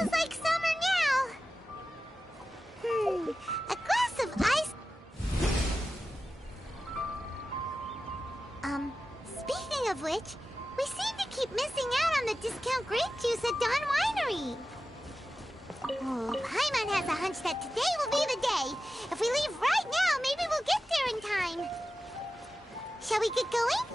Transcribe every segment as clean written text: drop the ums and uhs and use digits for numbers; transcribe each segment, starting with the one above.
feels like summer now. A glass of ice. Speaking of which, we seem to keep missing out on the discount grape juice at Dawn Winery. Oh, Paimon has a hunch that today will be the day. If we leave right now, maybe we'll get there in time. Shall we get going?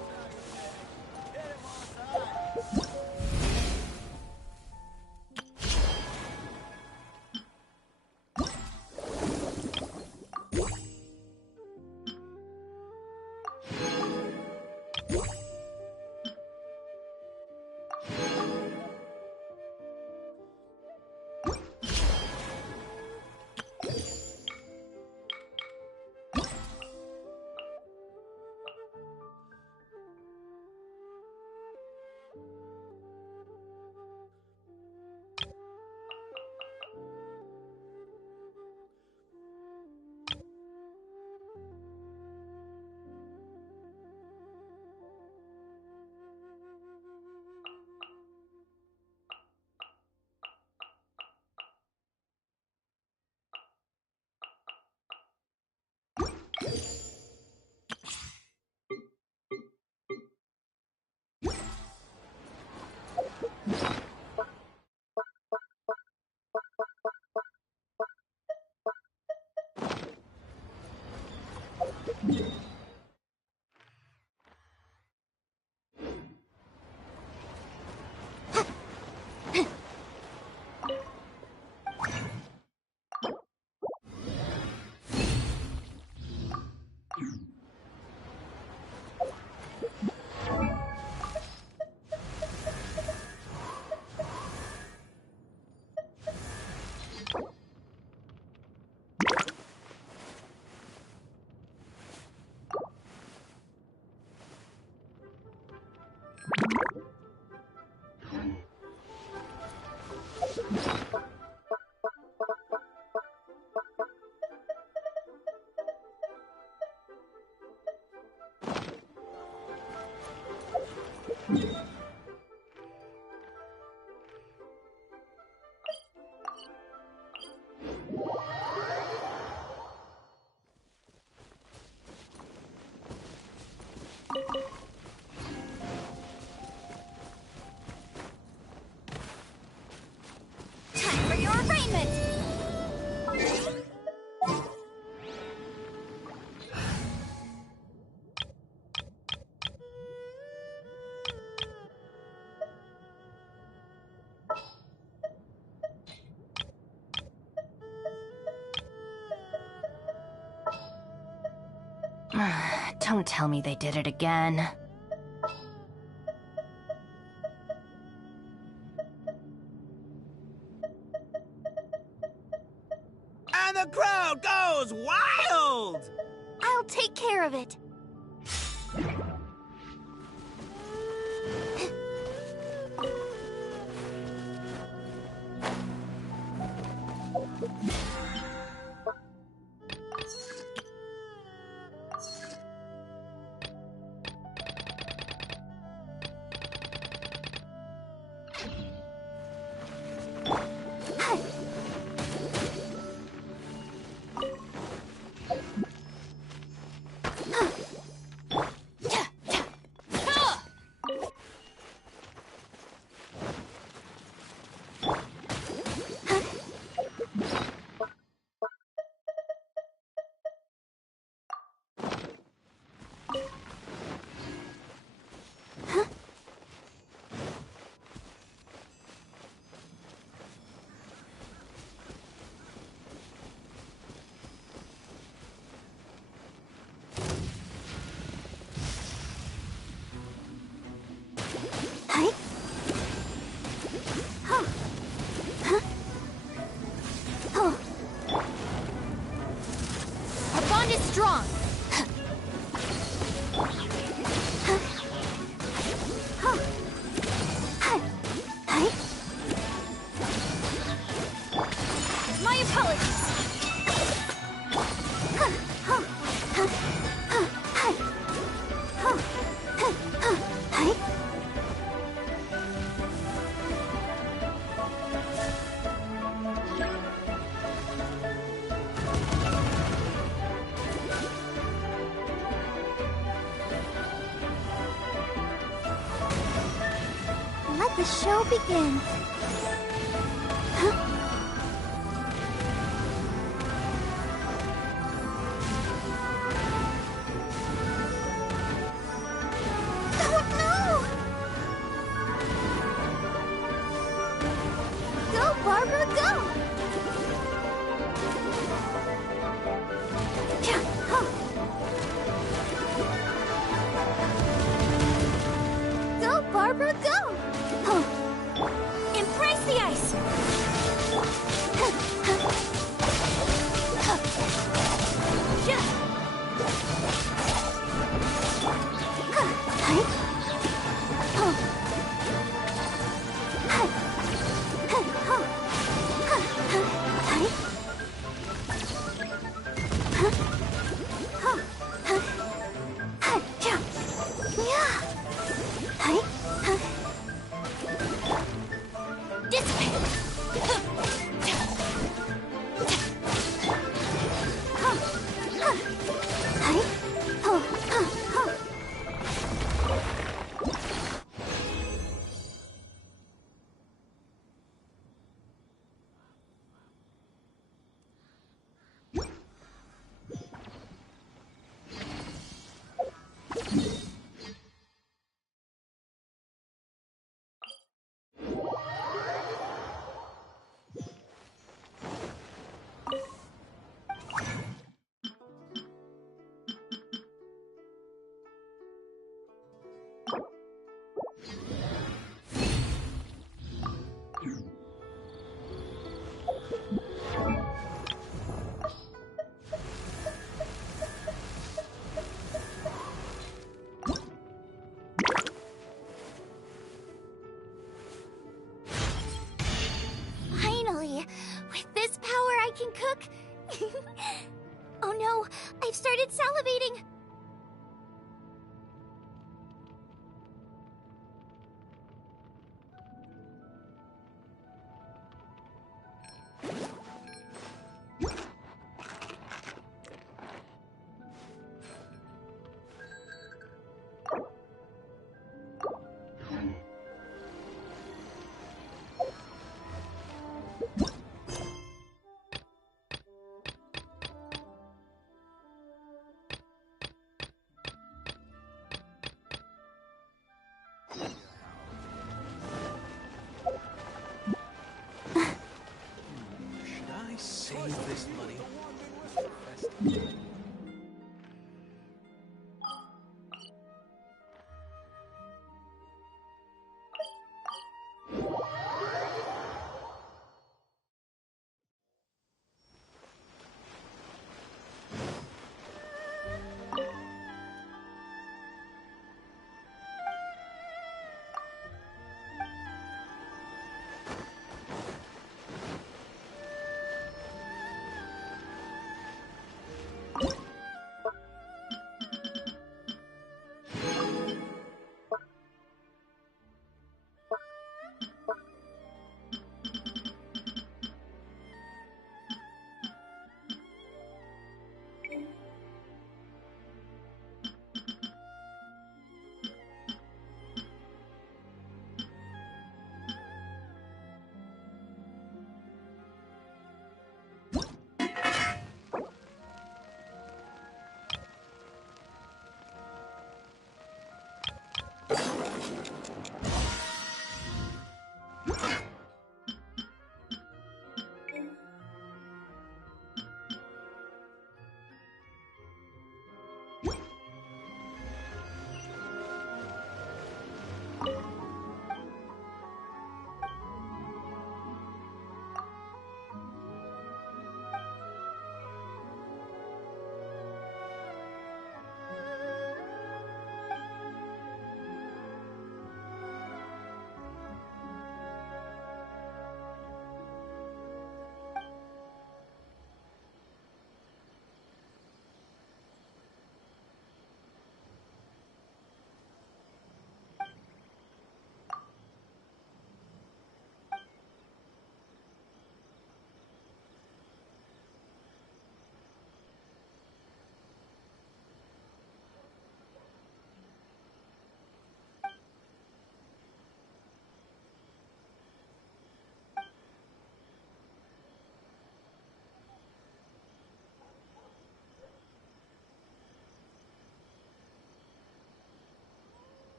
Time for your arraignment! Don't tell me they did it again. And the crowd goes wild! I'll take care of it. Strong. My apologies. Let the show begin. Go, Barbara, go! Go, Barbara, go! Embrace the ice! Finally! With this power, I can cook! Oh no! I've started salivating!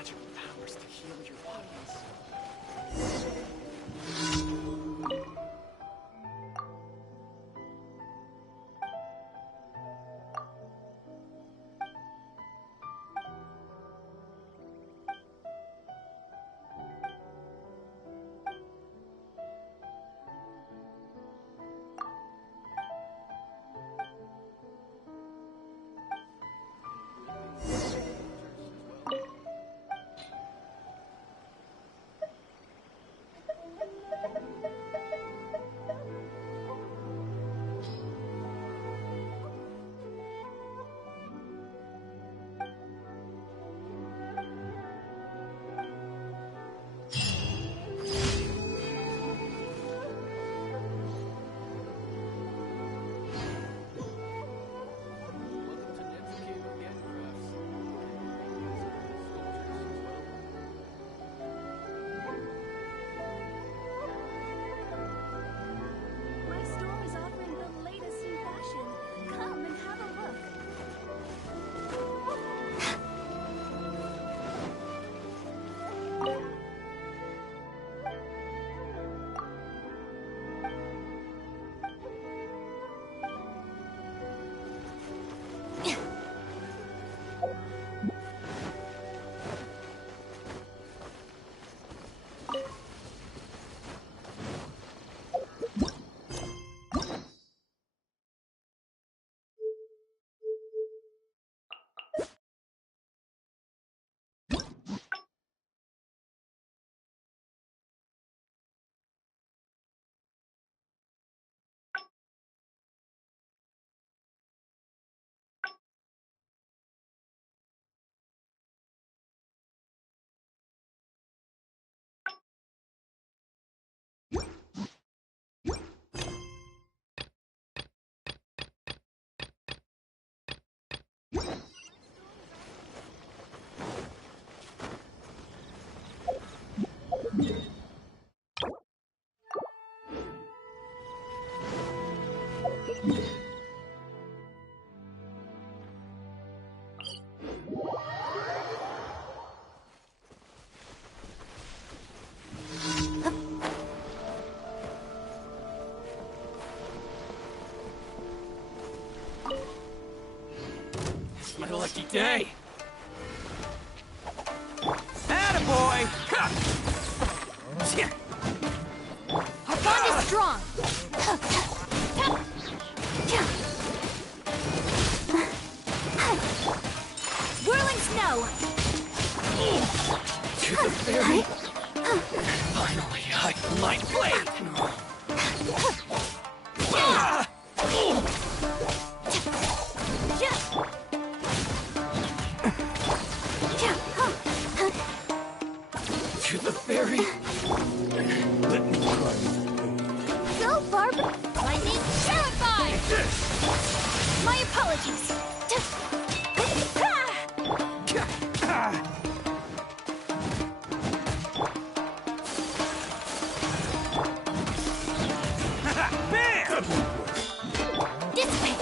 magical powers to heal your bodies. My store is offering the latest in fashion. Come and have a look. It's my lucky day. Attaboy! Our bond is strong. Whirling snow. To the very... Finally, I my blade! To the very... Let me try. So Barbara. Lightning terrified. My apologies. Bam! This way.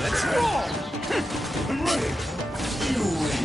Let's roll! I'm ready. You win.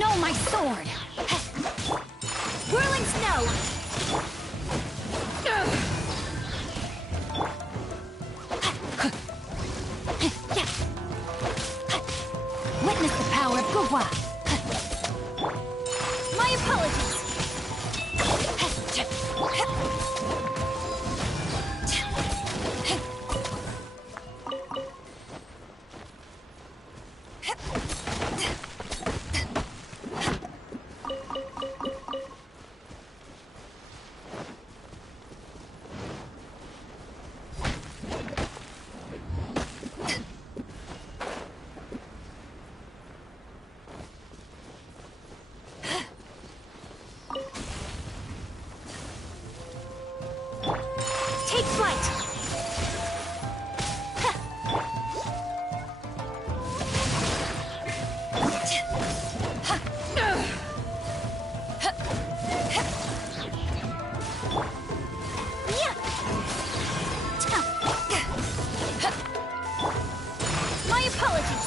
No, my sword. Whirling snow. Witness the power revoir. My apologies. Take flight! My apologies!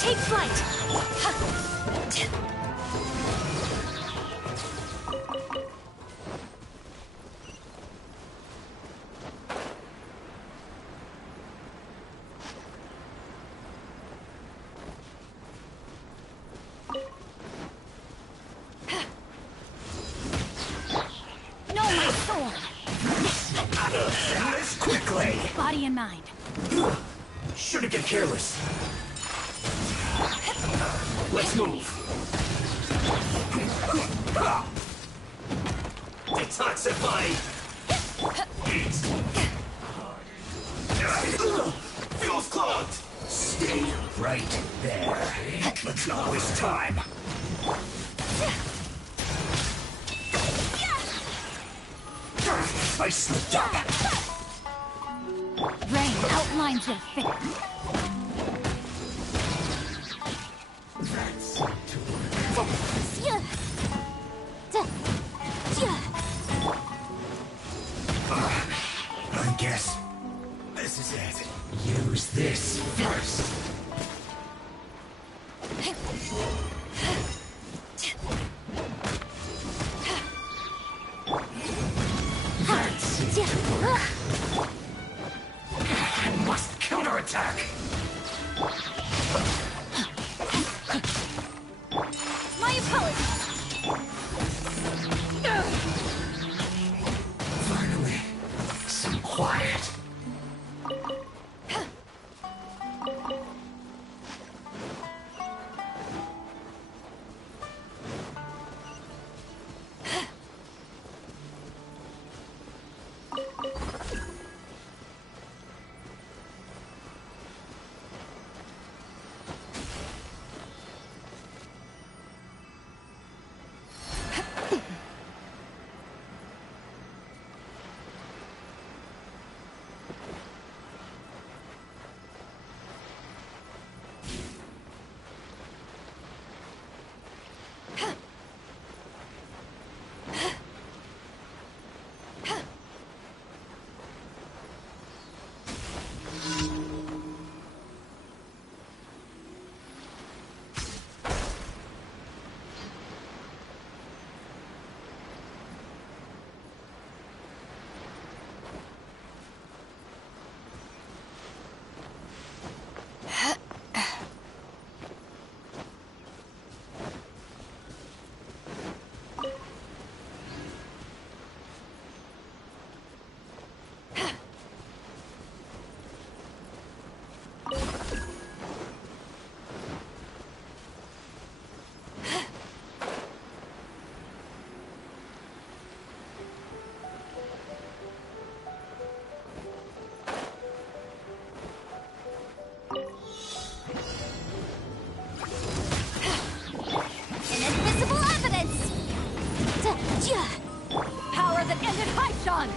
Take flight! No, my soul! This quickly! Body and mind. Shouldn't get careless. Let's move. Detoxify. Feels clogged. Stay right there. Let's not waste time. I slipped up. Rain outlines your fate. I guess this is it. Use this first. I must counterattack. My apologies. Finally, some quiet. Inadmissible evidence! Power that ended Fischel!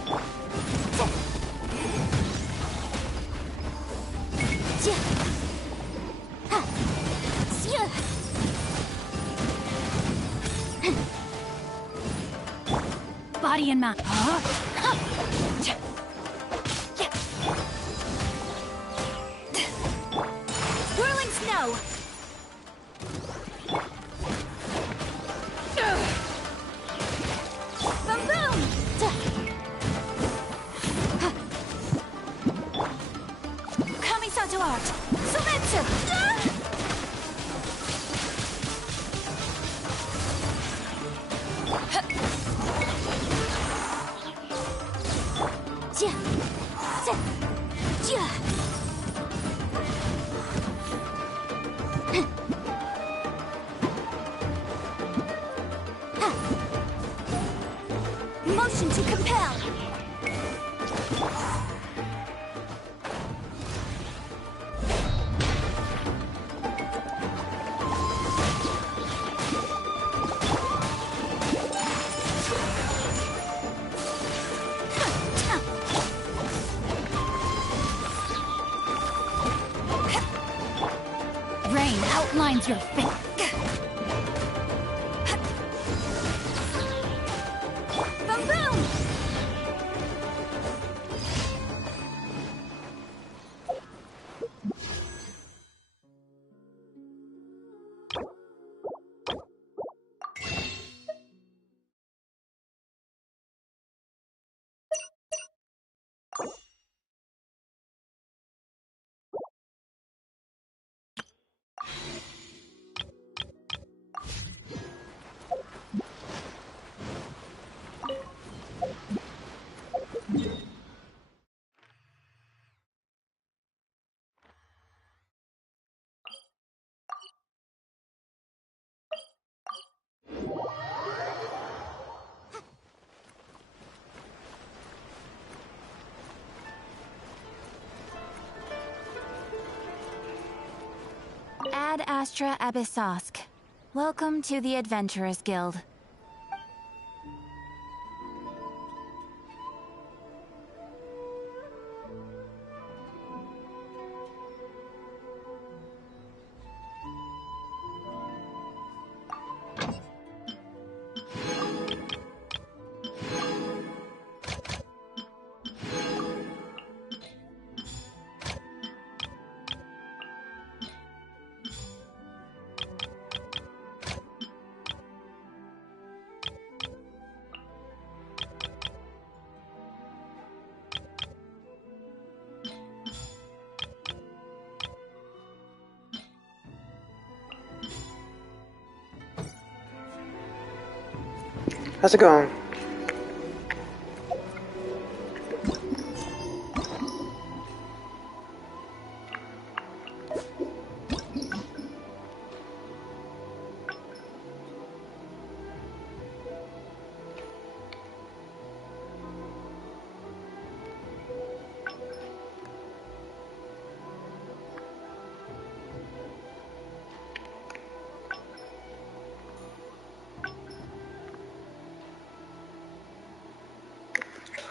Body and mind. Whirling snow! Motion to compel. Rain outlines your face. Boom boom! Ad Astra Abyssosk. Welcome to the Adventurous Guild. How's it going?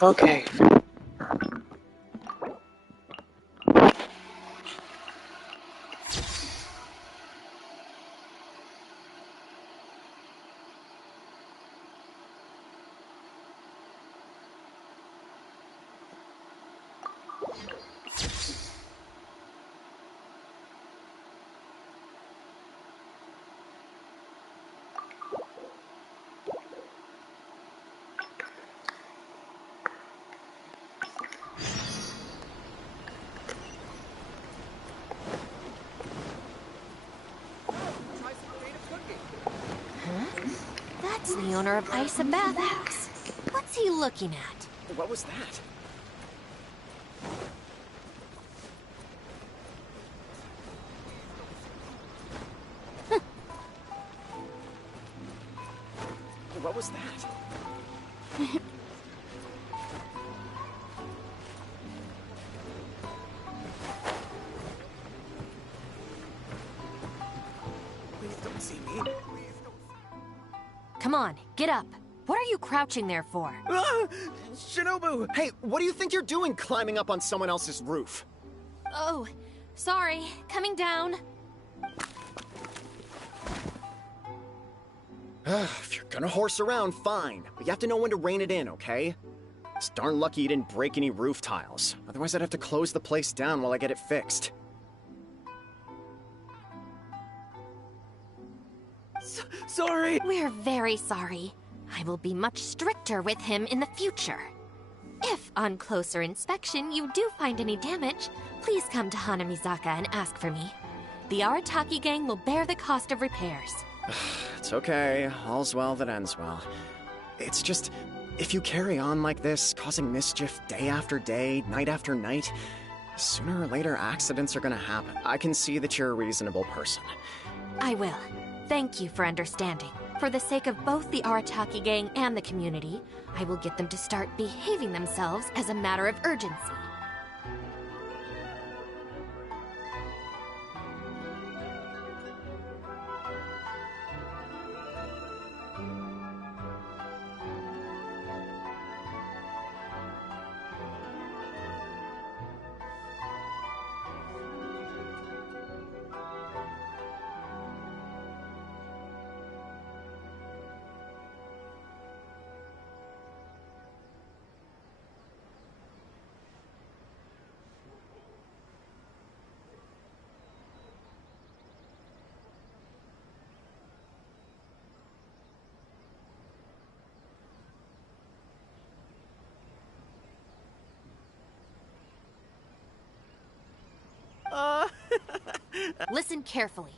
Okay. That's the owner of Ice and Bathhouse. What's he looking at? What was that? What was that? Please don't see me. Please don't. Come on, get up. What are you crouching there for? Ah! Shinobu! Hey, what do you think you're doing climbing up on someone else's roof? Oh, sorry. Coming down. If you're gonna horse around, fine. But you have to know when to rein it in, okay? It's darn lucky you didn't break any roof tiles. Otherwise, I'd have to close the place down while I get it fixed. Sorry! We're very sorry. I will be much stricter with him in the future. If, on closer inspection, you do find any damage, please come to Hanamizaka and ask for me. The Arataki gang will bear the cost of repairs. It's okay. All's well that ends well. It's just, If you carry on like this, causing mischief day after day, night after night, sooner or later accidents are gonna happen. I can see that you're a reasonable person. I will. Thank you for understanding. For the sake of both the Arataki gang and the community, I will get them to start behaving themselves as a matter of urgency. Listen carefully.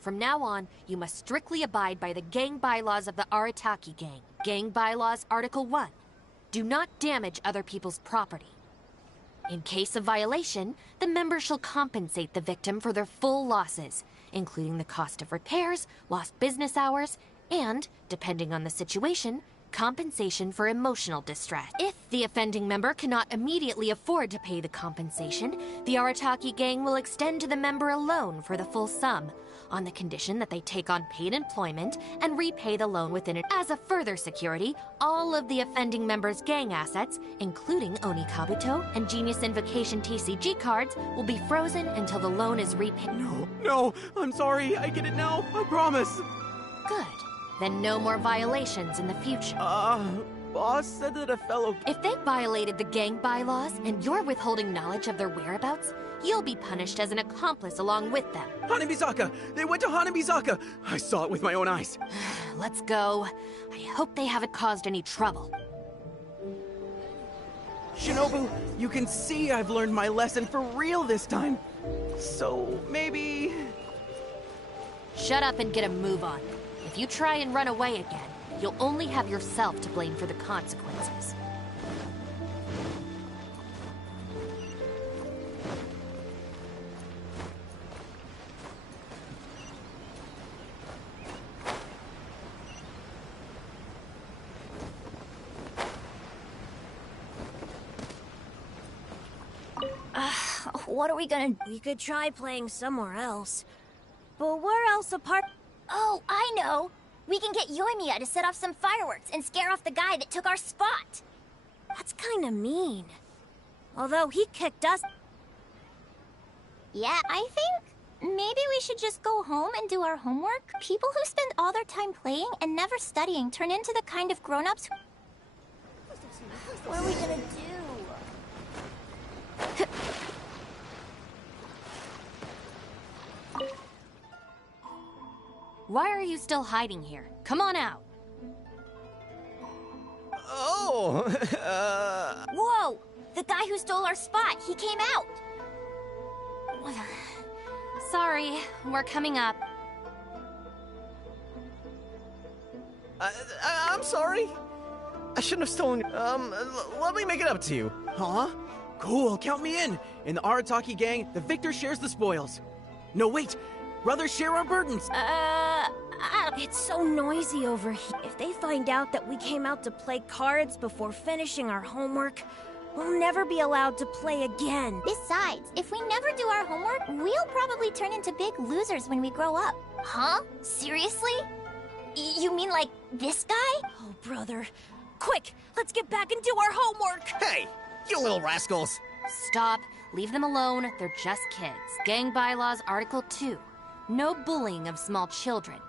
From now on, you must strictly abide by the gang bylaws of the Arataki gang. Gang bylaws Article 1. Do not damage other people's property. In case of violation, the member shall compensate the victim for their full losses, including the cost of repairs, lost business hours, and, depending on the situation, compensation for emotional distress. If the offending member cannot immediately afford to pay the compensation, the Arataki gang will extend to the member a loan for the full sum, on the condition that they take on paid employment and repay the loan within it. As a further security, all of the offending member's gang assets, including Oni Kabuto and Genius Invocation TCG cards, will be frozen until the loan is repaid. No, I'm sorry, I get it now, I promise. Good. Then no more violations in the future. Boss said that a fellow... If they violated the gang bylaws and you're withholding knowledge of their whereabouts, you'll be punished as an accomplice along with them. Hanamizaka! They went to Hanamizaka! I saw it with my own eyes. Let's go. I hope they haven't caused any trouble. Shinobu, you can see I've learned my lesson for real this time. So, maybe... Shut up and get a move on. If you try and run away again, you'll only have yourself to blame for the consequences. What are we gonna... We could try playing somewhere else. But where else apart... Oh, I know! We can get Yoimiya to set off some fireworks and scare off the guy that took our spot! That's kinda mean. Although he kicked us... Yeah, I think maybe we should just go home and do our homework. People who spend all their time playing and never studying turn into the kind of grown-ups who... What are we gonna do? Why are you still hiding here? Come on out. Oh, Whoa! The guy who stole our spot, he came out! Sorry, we're coming up. I'm sorry. I shouldn't have stolen... let me make it up to you. Huh? Cool, count me in. In the Arataki gang, the victor shares the spoils. No, wait. Brothers share our burdens. It's so noisy over here. If they find out that we came out to play cards before finishing our homework, we'll never be allowed to play again. Besides, if we never do our homework, we'll probably turn into big losers when we grow up. Huh? Seriously? You mean like this guy? Oh, brother. Quick, let's get back and do our homework! Hey, you little rascals. Stop. Leave them alone. They're just kids. Gang bylaws Article 2. No bullying of small children.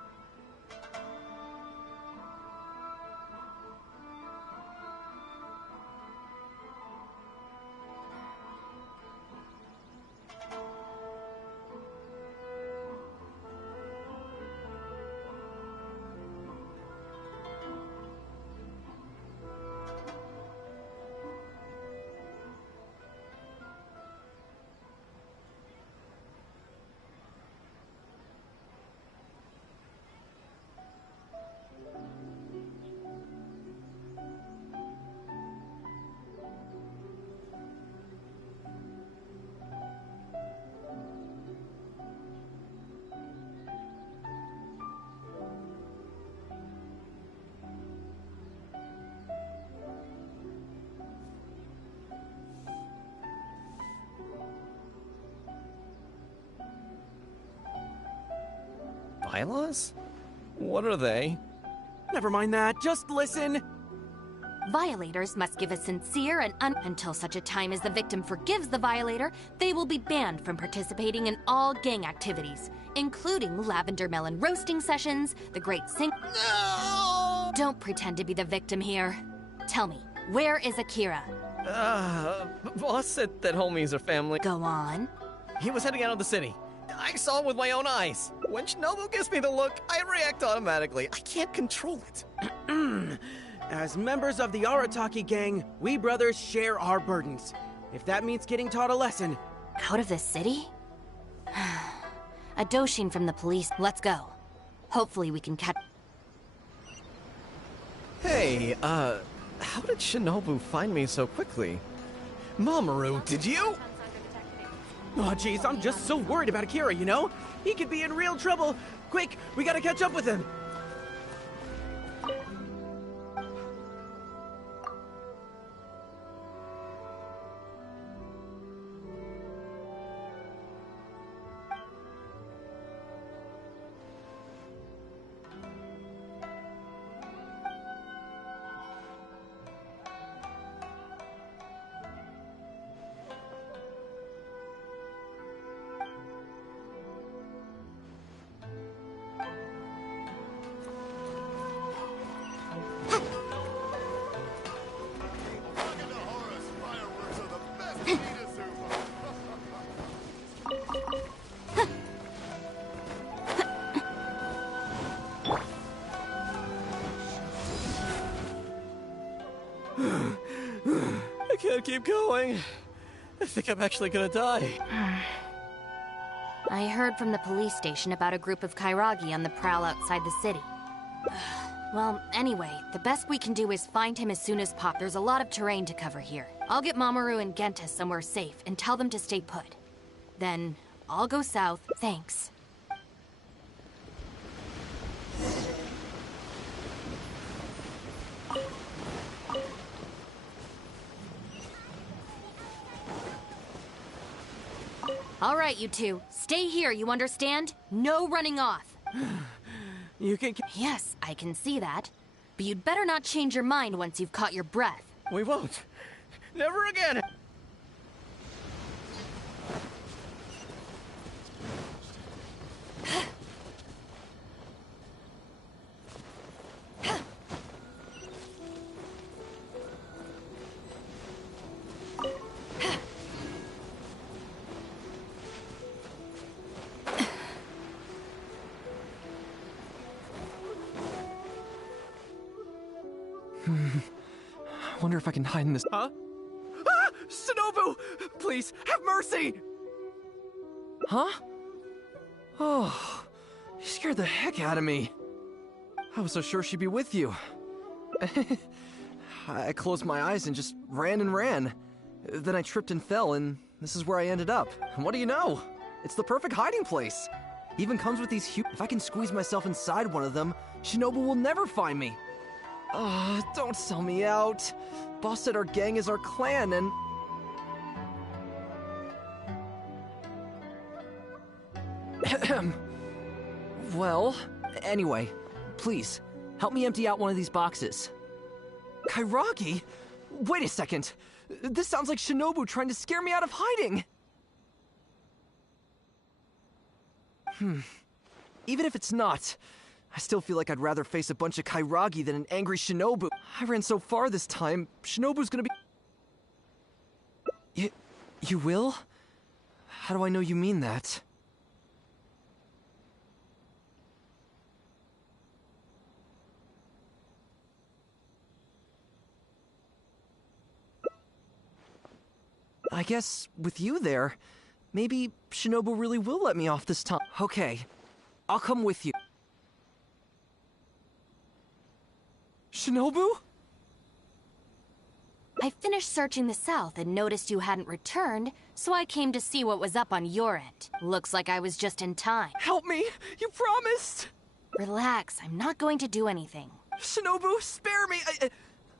bylaws? What are they? Never mind that, just listen. Violators must give a sincere and until such a time as the victim forgives the violator, they will be banned from participating in all gang activities, including lavender melon roasting sessions, the great sing- No! Don't pretend to be the victim here. Tell me, where is Akira? Boss said that homies are family. Go on. He was heading out of the city. I saw him with my own eyes. When Shinobu gives me the look, I react automatically. I can't control it. As members of the Arataki gang, we brothers share our burdens. If that means getting taught a lesson... Out of the city? A Doshin from the police. Let's go. Hopefully we can catch... Hey, how did Shinobu find me so quickly? Mamoru, did you? Oh, jeez, I'm just so worried about Akira, you know? He could be in real trouble. Quick, we gotta catch up with him. I can't keep going. I think I'm actually gonna die. I heard from the police station about a group of Kairagi on the prowl outside the city. Well, anyway, the best we can do is find him as soon as pop. There's a lot of terrain to cover here. I'll get Mamoru and Genta somewhere safe and tell them to stay put. Then, I'll go south. Thanks. All right, you two. Stay here, you understand? No running off. You can... Yes, I can see that. But you'd better not change your mind once you've caught your breath. We won't. Never again. I wonder if I can hide in this. Huh? Ah! Shinobu! Please, have mercy! Huh? Oh, you scared the heck out of me. I was so sure she'd be with you. I closed my eyes and just ran and ran. Then I tripped and fell, and this is where I ended up. And what do you know? It's the perfect hiding place. Even comes with these huge... If I can squeeze myself inside one of them, Shinobu will never find me. Don't sell me out. Boss said our gang is our clan, and... Well, anyway, please, help me empty out one of these boxes. Kairagi? Wait a second. This sounds like Shinobu trying to scare me out of hiding. Even if it's not, I still feel like I'd rather face a bunch of Kairagi than an angry Shinobu. I ran so far this time, Shinobu's gonna be... You will? How do I know you mean that? I guess, with you there, maybe Shinobu really will let me off this time. Okay, I'll come with you. Shinobu? I finished searching the south and noticed you hadn't returned, so I came to see what was up on your end. Looks like I was just in time. Help me! You promised! Relax, I'm not going to do anything. Shinobu, spare me!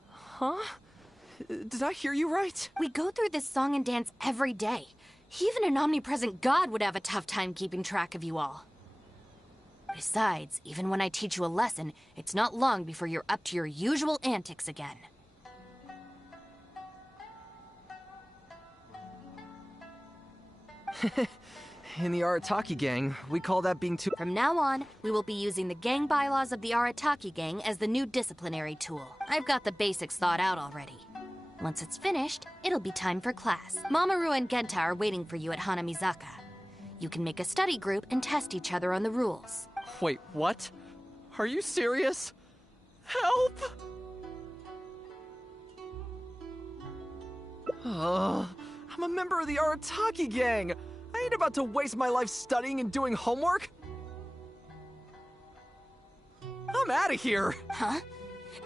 Huh? Did I hear you right? We go through this song and dance every day. Even an omnipresent god would have a tough time keeping track of you all. Besides, even when I teach you a lesson, it's not long before you're up to your usual antics again. In the Arataki gang, we call that being too— From now on, we will be using the gang bylaws of the Arataki gang as the new disciplinary tool. I've got the basics thought out already. Once it's finished, it'll be time for class. Mamoru and Genta are waiting for you at Hanamizaka. You can make a study group and test each other on the rules. Wait, what? Are you serious? Help! I'm a member of the Arataki gang! I ain't about to waste my life studying and doing homework! I'm out of here! Huh?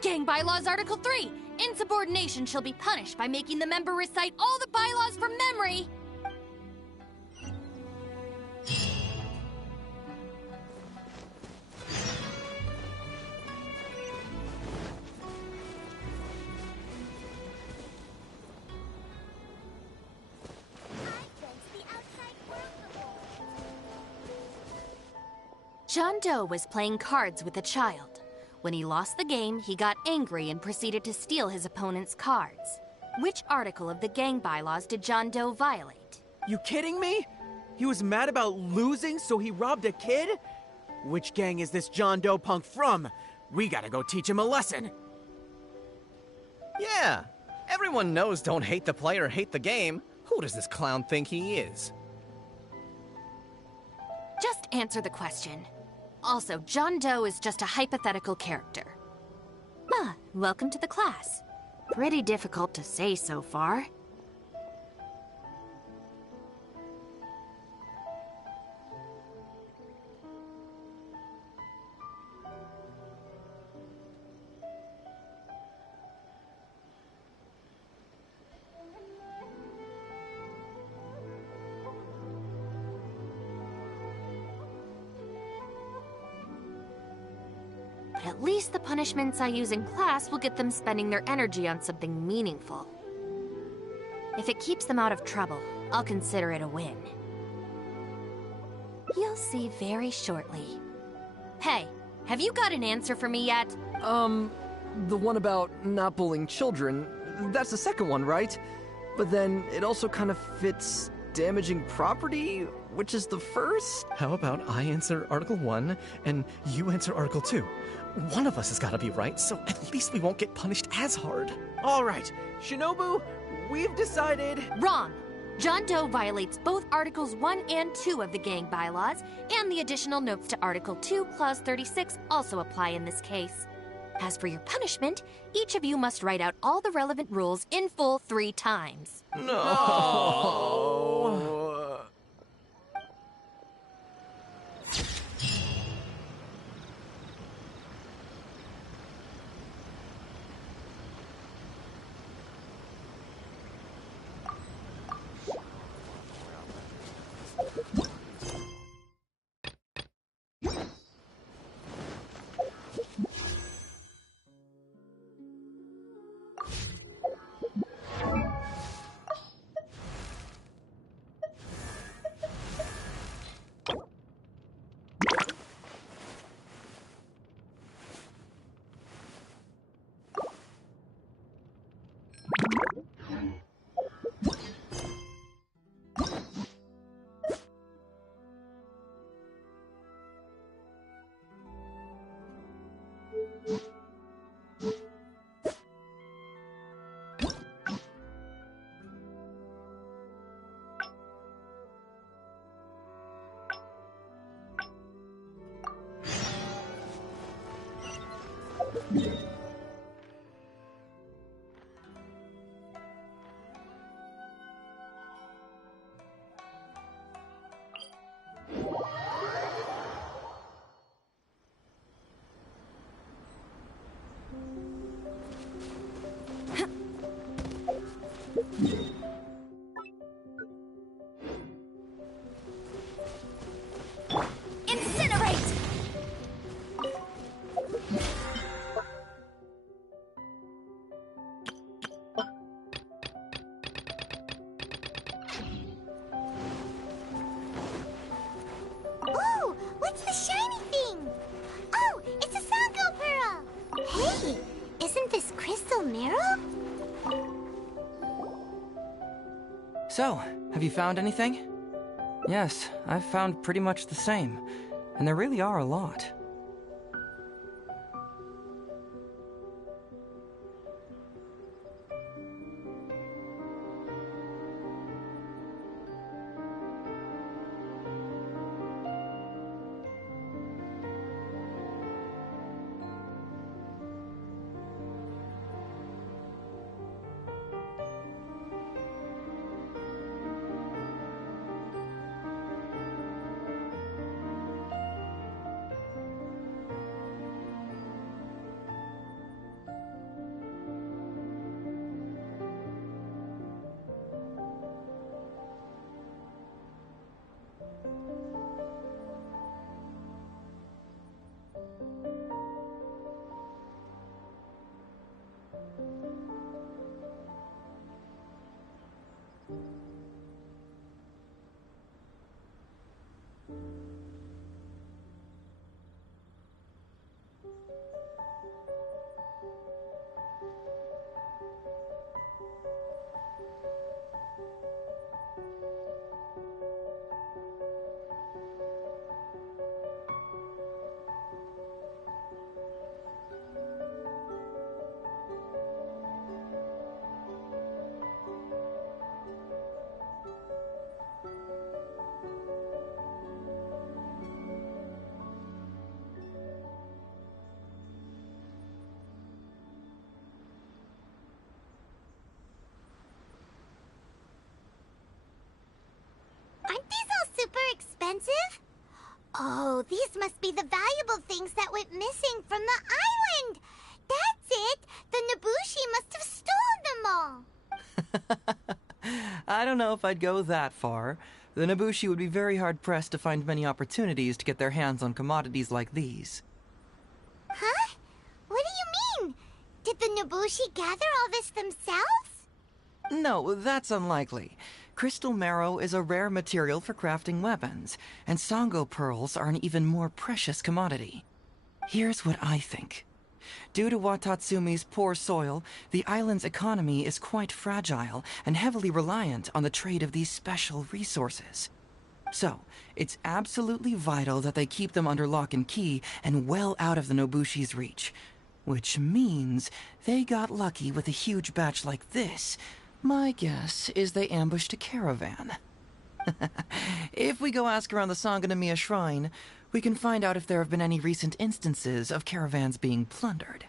Gang Bylaws Article 3! Insubordination shall be punished by making the member recite all the bylaws from memory! John Doe was playing cards with a child. When he lost the game, he got angry and proceeded to steal his opponent's cards. Which article of the gang bylaws did John Doe violate? You kidding me? He was mad about losing, so he robbed a kid? Which gang is this John Doe punk from? We gotta go teach him a lesson. Yeah, everyone knows don't hate the player, hate the game. Who does this clown think he is? Just answer the question. Also, John Doe is just a hypothetical character. Ah, welcome to the class. Pretty difficult to say so far. But at least the punishments I use in class will get them spending their energy on something meaningful. If it keeps them out of trouble, I'll consider it a win. You'll see very shortly. Hey, have you got an answer for me yet? The one about not bullying children, that's the second one, right? But then it also kind of fits damaging property, which is the first? How about I answer Article 1 and you answer Article 2? One of us has got to be right, so at least we won't get punished as hard. All right, Shinobu, we've decided... Wrong! John Doe violates both Articles 1 and 2 of the gang bylaws, and the additional notes to Article 2, Clause 36 also apply in this case. As for your punishment, each of you must write out all the relevant rules in full 3 times. No! Crystal Marrow? So, have you found anything? Yes, I've found pretty much the same, and there really are a lot. Aren't these all super expensive? Oh, these must be the valuable things that went missing from the island! That's it! The Nobushi must have stolen them all! I don't know if I'd go that far. The Nobushi would be very hard-pressed to find many opportunities to get their hands on commodities like these. Huh? What do you mean? Did the Nobushi gather all this themselves? No, that's unlikely. Crystal marrow is a rare material for crafting weapons, and Sango pearls are an even more precious commodity. Here's what I think. Due to Watatsumi's poor soil, the island's economy is quite fragile and heavily reliant on the trade of these special resources. So, it's absolutely vital that they keep them under lock and key and well out of the Nobushi's reach. Which means they got lucky with a huge batch like this. My guess is they ambushed a caravan. If we go ask around the Sangonomiya Shrine, we can find out if there have been any recent instances of caravans being plundered.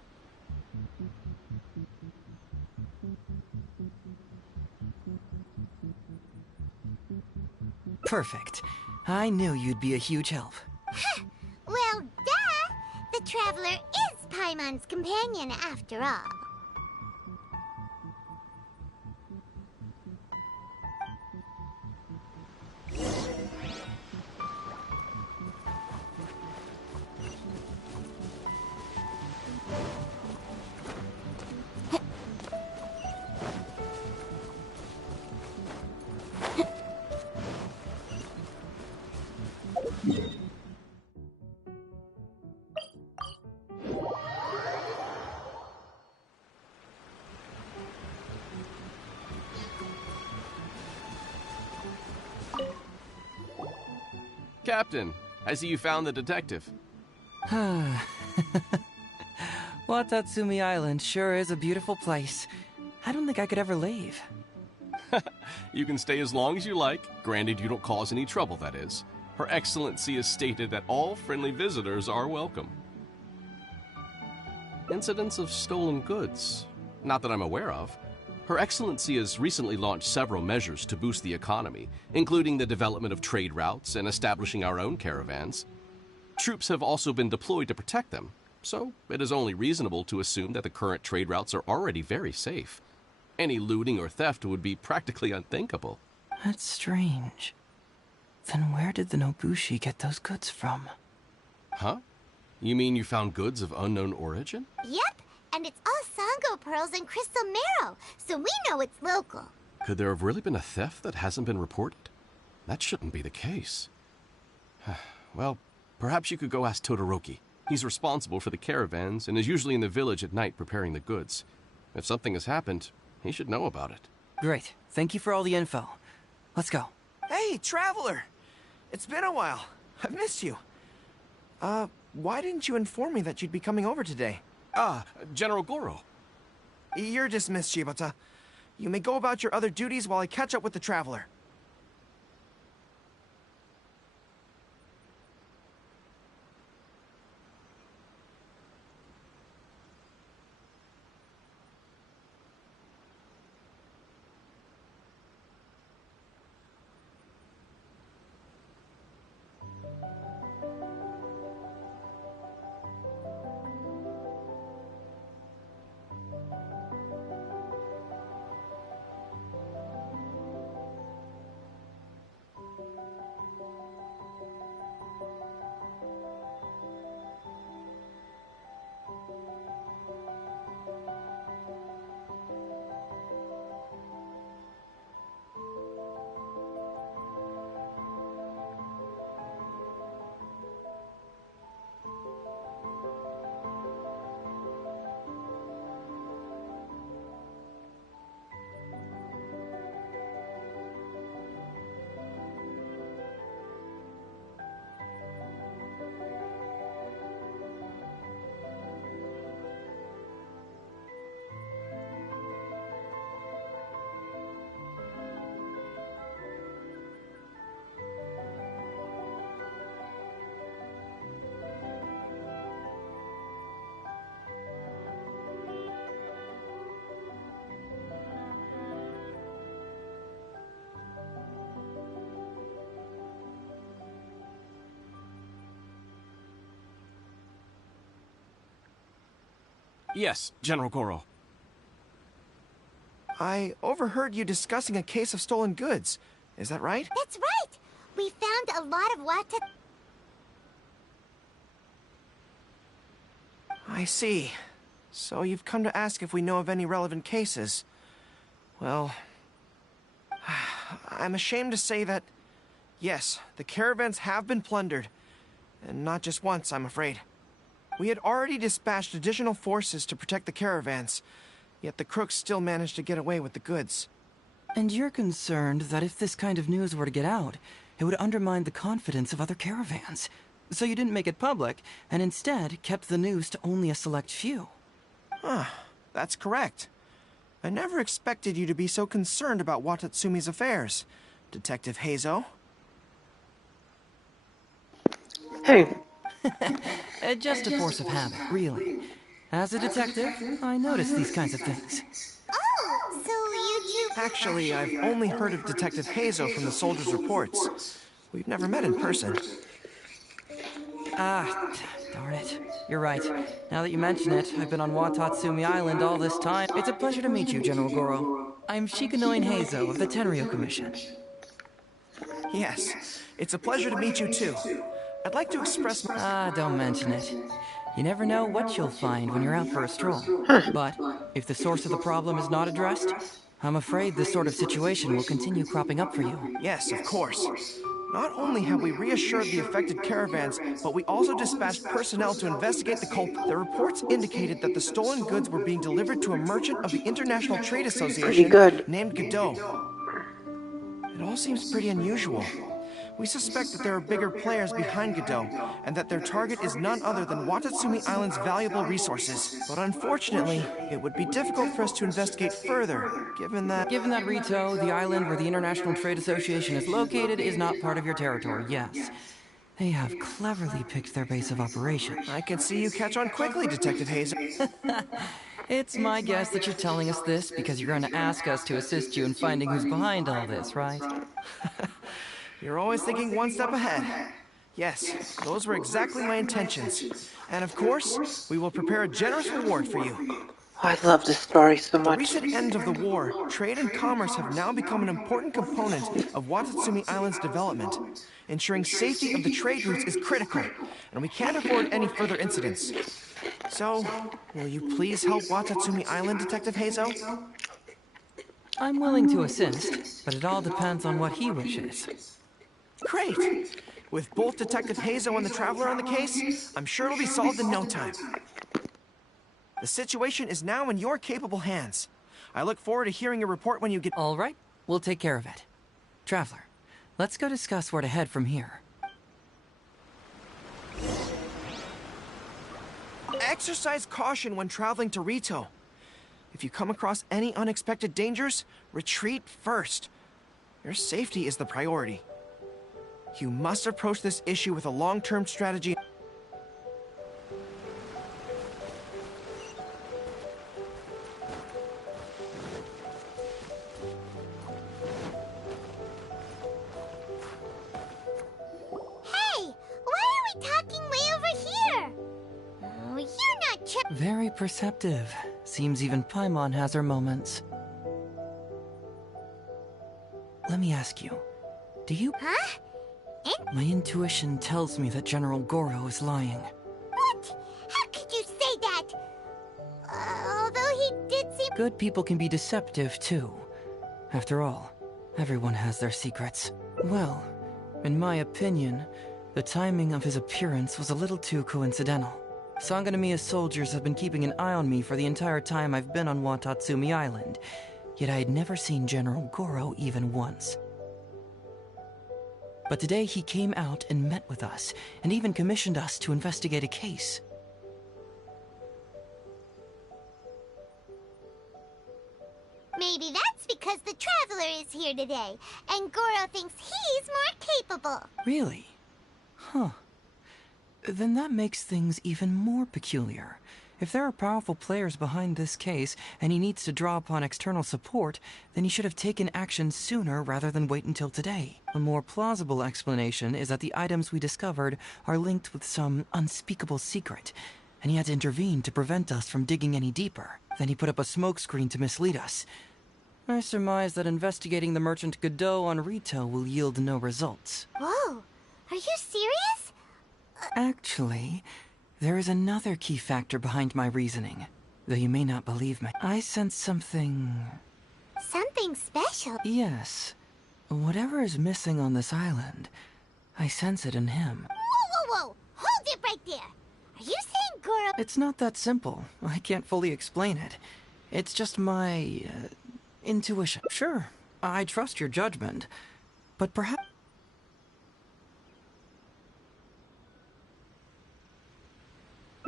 Perfect. I knew you'd be a huge help. Well, duh! The Traveler is Paimon's companion after all. Captain, I see you found the detective. Watatsumi Island sure is a beautiful place. I don't think I could ever leave. You can stay as long as you like, granted you don't cause any trouble, that is. Her Excellency has stated that all friendly visitors are welcome. Incidents of stolen goods? Not that I'm aware of. Her Excellency has recently launched several measures to boost the economy, including the development of trade routes and establishing our own caravans. Troops have also been deployed to protect them, so it is only reasonable to assume that the current trade routes are already very safe. Any looting or theft would be practically unthinkable. That's strange. Then where did the Nobushi get those goods from? Huh? You mean you found goods of unknown origin? Yep, and it's all Sango pearls and crystal marrow, so we know it's local. Could there have really been a theft that hasn't been reported? That shouldn't be the case. Well, perhaps you could go ask Todoroki. He's responsible for the caravans and is usually in the village at night preparing the goods. If something has happened, he should know about it. Great. Thank you for all the info. Let's go. Hey, Traveler! It's been a while. I've missed you. Why didn't you inform me that you'd be coming over today? General Goro. You're dismissed, Shibata. You may go about your other duties while I catch up with the Traveler. Yes, General Goro. I overheard you discussing a case of stolen goods. Is that right? That's right! We found a lot of Wata... I see. So you've come to ask if we know of any relevant cases. Well, I'm ashamed to say that, yes, the caravans have been plundered. And not just once, I'm afraid. We had already dispatched additional forces to protect the caravans, yet the crooks still managed to get away with the goods. And you're concerned that if this kind of news were to get out, it would undermine the confidence of other caravans. So you didn't make it public, and instead kept the news to only a select few. That's correct. I never expected you to be so concerned about Watatsumi's affairs, Detective Heizo. Hey. Just a force of habit, really. As a detective, I notice these kinds of things. Oh, so you two... Actually, I've only heard of Detective Heizo from the soldiers' reports. We've never met in person. Darn it. You're right. Now that you mention it, I've been on Watatsumi Island all this time. It's a pleasure to meet you, General Goro. I'm Shikanoin Heizo of the Tenryo Commission. Yes, it's a pleasure to meet you too. I'd like to express my... don't mention it. You never know what you'll find when you're out for a stroll. But if the source of the problem is not addressed, I'm afraid this sort of situation will continue cropping up for you. Yes, of course. Not only have we reassured the affected caravans, but we also dispatched personnel to investigate the culprit. The reports indicated that the stolen goods were being delivered to a merchant of the International Trade Association named Godot. It all seems pretty unusual. We suspect that there are bigger players behind Godot, and that their target is none other than Watatsumi Island's valuable resources. But unfortunately, it would be difficult for us to investigate further, given that... Given that Rito, the island where the International Trade Association is located, is not part of your territory, yes. They have cleverly picked their base of operation. I can see you catch on quickly, Detective Heizo. It's my guess that you're telling us this because you're going to ask us to assist you in finding who's behind all this, right? You're always thinking one step ahead. Yes, those were exactly my intentions. And of course, we will prepare a generous reward for you. I love this story so much. The recent end of the war, trade and commerce have now become an important component of Watatsumi Island's development. Ensuring safety of the trade routes is critical, and we can't afford any further incidents. So, will you please help Watatsumi Island, Detective Heizo? I'm willing to assist, but it all depends on what he wishes. Great! With both Detective Heizo and the Traveler on the case, I'm sure it'll be solved in no time. The situation is now in your capable hands. I look forward to hearing your report when you get... All right, we'll take care of it. Traveler, let's go discuss where to head from here. Exercise caution when traveling to Rito. If you come across any unexpected dangers, retreat first. Your safety is the priority. You must approach this issue with a long-term strategy. Very perceptive. Seems even Paimon has her moments. Let me ask you, do you... Huh? My intuition tells me that General Goro is lying. What? How could you say that? Although he did seem... Good people can be deceptive, too. After all, everyone has their secrets. Well, in my opinion, the timing of his appearance was a little too coincidental. Sangonomiya's soldiers have been keeping an eye on me for the entire time I've been on Watatsumi Island, yet I had never seen General Goro even once. But today he came out and met with us, and even commissioned us to investigate a case. Maybe that's because the Traveler is here today, and Goro thinks he's more capable. Really? Huh. Then that makes things even more peculiar. If there are powerful players behind this case, and he needs to draw upon external support, then he should have taken action sooner rather than wait until today. A more plausible explanation is that the items we discovered are linked with some unspeakable secret, and he had to intervene to prevent us from digging any deeper. Then he put up a smokescreen to mislead us. I surmise that investigating the merchant Godot on Rito will yield no results. Whoa! Are you serious? Actually, there is another key factor behind my reasoning. Though you may not believe me, I sense something... Something special? Yes. Whatever is missing on this island, I sense it in him. Whoa! Hold it right there! Are you saying Goro... It's not that simple. I can't fully explain it. It's just my... intuition. Sure, I trust your judgment, but perhaps...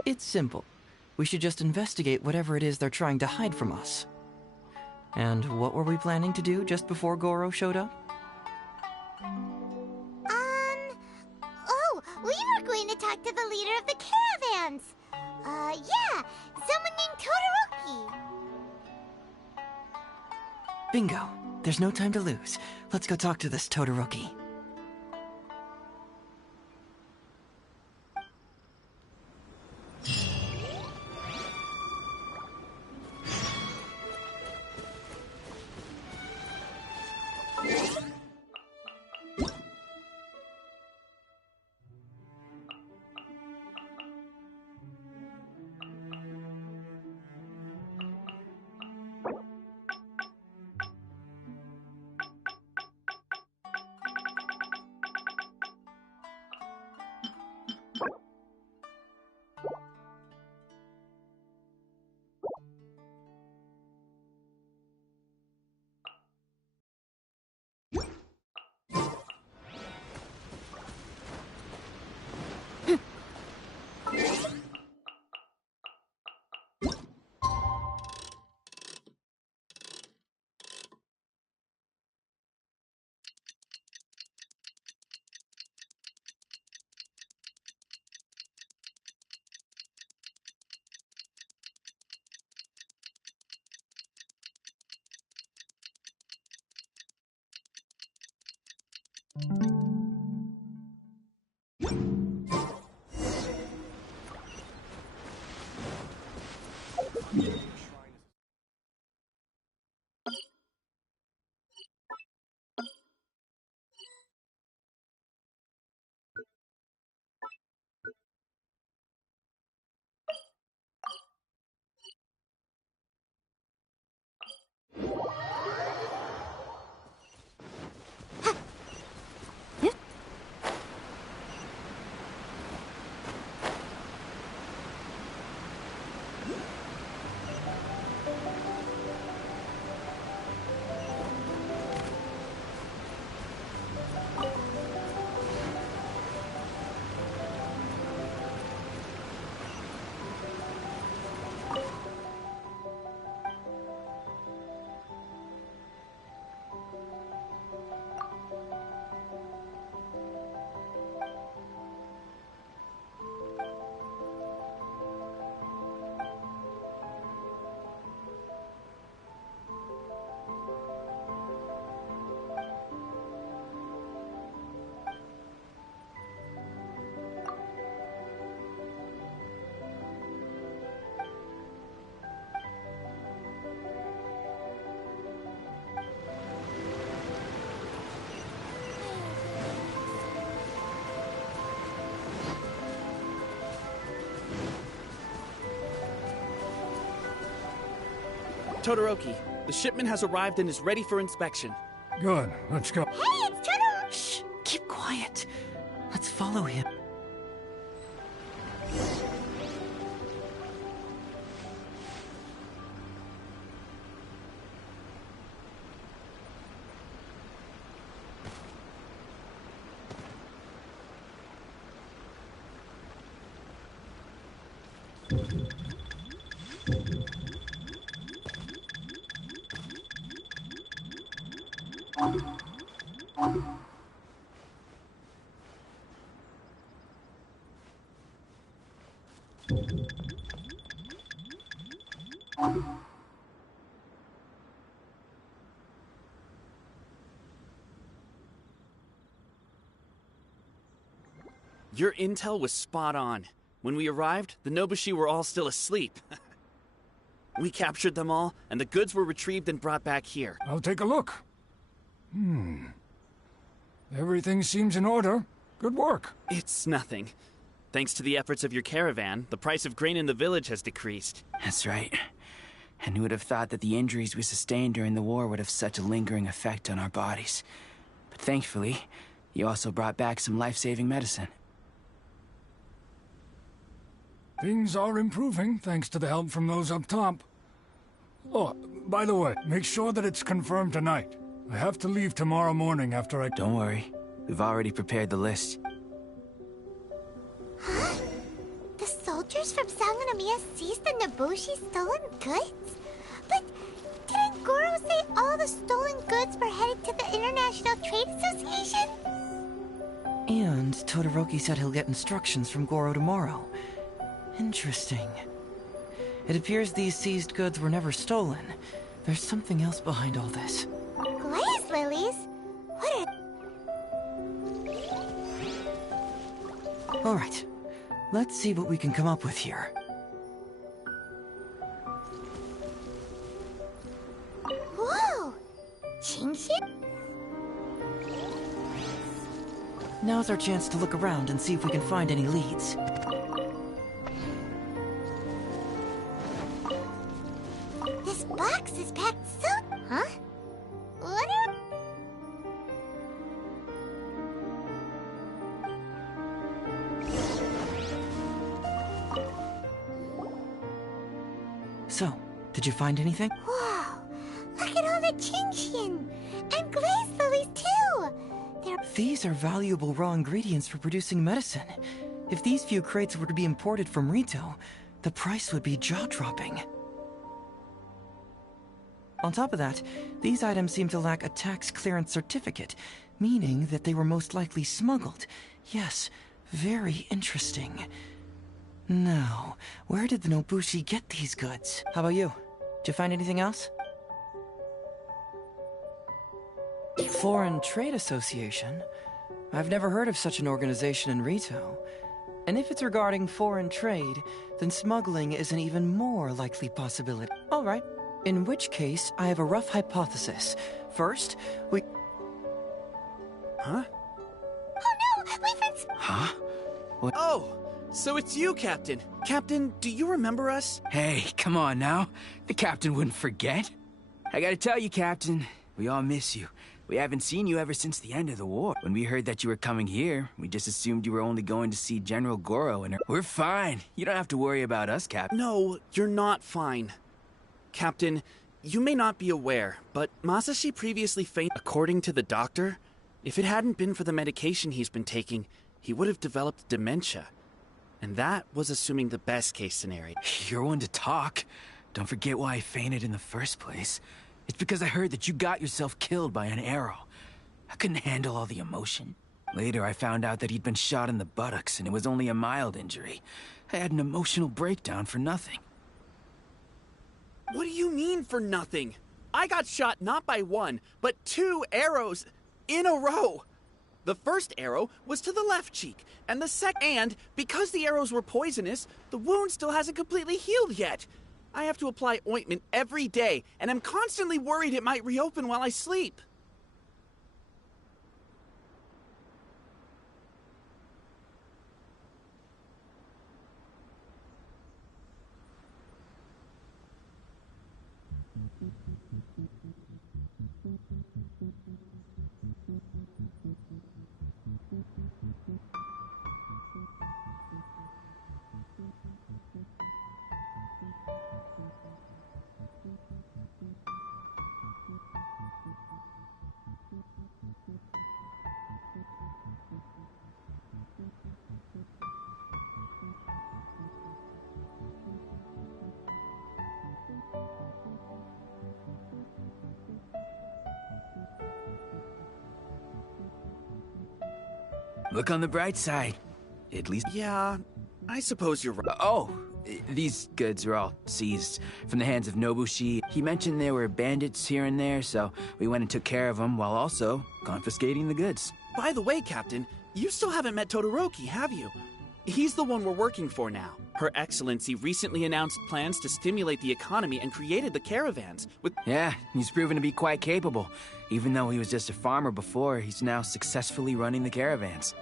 It's simple. We should just investigate whatever it is they're trying to hide from us. And what were we planning to do just before Goro showed up? Oh, we were going to talk to the leader of the caravans. Yeah, someone named Todoroki. Bingo. There's no time to lose. Let's go talk to this Todoroki. Todoroki. The shipment has arrived and is ready for inspection. Good, let's go. Hey, it's Todoroki! Shh! Keep quiet. Let's follow him. Your intel was spot on. When we arrived, the Nobushi were all still asleep. We captured them all, and the goods were retrieved and brought back here. I'll take a look. Everything seems in order. Good work. It's nothing. Thanks to the efforts of your caravan, the price of grain in the village has decreased. That's right. And who would have thought that the injuries we sustained during the war would have such a lingering effect on our bodies? But thankfully, you also brought back some life-saving medicine. Things are improving, thanks to the help from those up top. Oh, by the way, make sure that it's confirmed tonight. I have to leave tomorrow morning after I... Don't worry. We've already prepared the list. Huh? The soldiers from Sangonomiya seized the Nobushi stolen goods? But didn't Goro say all the stolen goods were headed to the International Trade Association? And Todoroki said he'll get instructions from Goro tomorrow. Interesting. It appears these seized goods were never stolen. There's something else behind all this. Glaze lilies? What are... Alright. Let's see what we can come up with here. Whoa! Genshin? Now's our chance to look around and see if we can find any leads. This box is packed so... Huh? What are... So, did you find anything? Whoa! Look at all the Genshin! And glaze lilies, too! These are valuable raw ingredients for producing medicine. If these few crates were to be imported from Rito, the price would be jaw-dropping. On top of that, these items seem to lack a tax clearance certificate, meaning that they were most likely smuggled. Yes, very interesting. Now, where did the Nobushi get these goods? How about you? Did you find anything else? Foreign Trade Association? I've never heard of such an organization in Rito. And if it's regarding foreign trade, then smuggling is an even more likely possibility. All right. In which case, I have a rough hypothesis. First, we... Huh? Oh no! We've been... Huh? What? Oh! So it's you, Captain. Captain, do you remember us? Hey, come on now. The captain wouldn't forget. I gotta tell you, Captain, we all miss you. We haven't seen you ever since the end of the war. When we heard that you were coming here, we just assumed you were only going to see General Goro and her... We're fine. You don't have to worry about us, Captain. No, you're not fine. Captain, you may not be aware, but Masashi previously fainted. According to the doctor, if it hadn't been for the medication he's been taking, he would have developed dementia. And that was assuming the best case scenario. You're one to talk. Don't forget why I fainted in the first place. It's because I heard that you got yourself killed by an arrow. I couldn't handle all the emotion. Later, I found out that he'd been shot in the buttocks, and it was only a mild injury. I had an emotional breakdown for nothing. What do you mean for nothing? I got shot not by one, but 2 arrows in a row. The first arrow was to the left cheek, and the second... And because the arrows were poisonous, the wound still hasn't completely healed yet. I have to apply ointment every day, and I'm constantly worried it might reopen while I sleep. Look on the bright side. At least... Yeah, I suppose you're right. These goods are all seized from the hands of Nobushi. He mentioned there were bandits here and there, so we went and took care of them while also confiscating the goods. By the way, Captain, you still haven't met Todoroki, have you? He's the one we're working for now. Her Excellency recently announced plans to stimulate the economy and created the caravans with... Yeah, he's proven to be quite capable. Even though he was just a farmer before, he's now successfully running the caravans.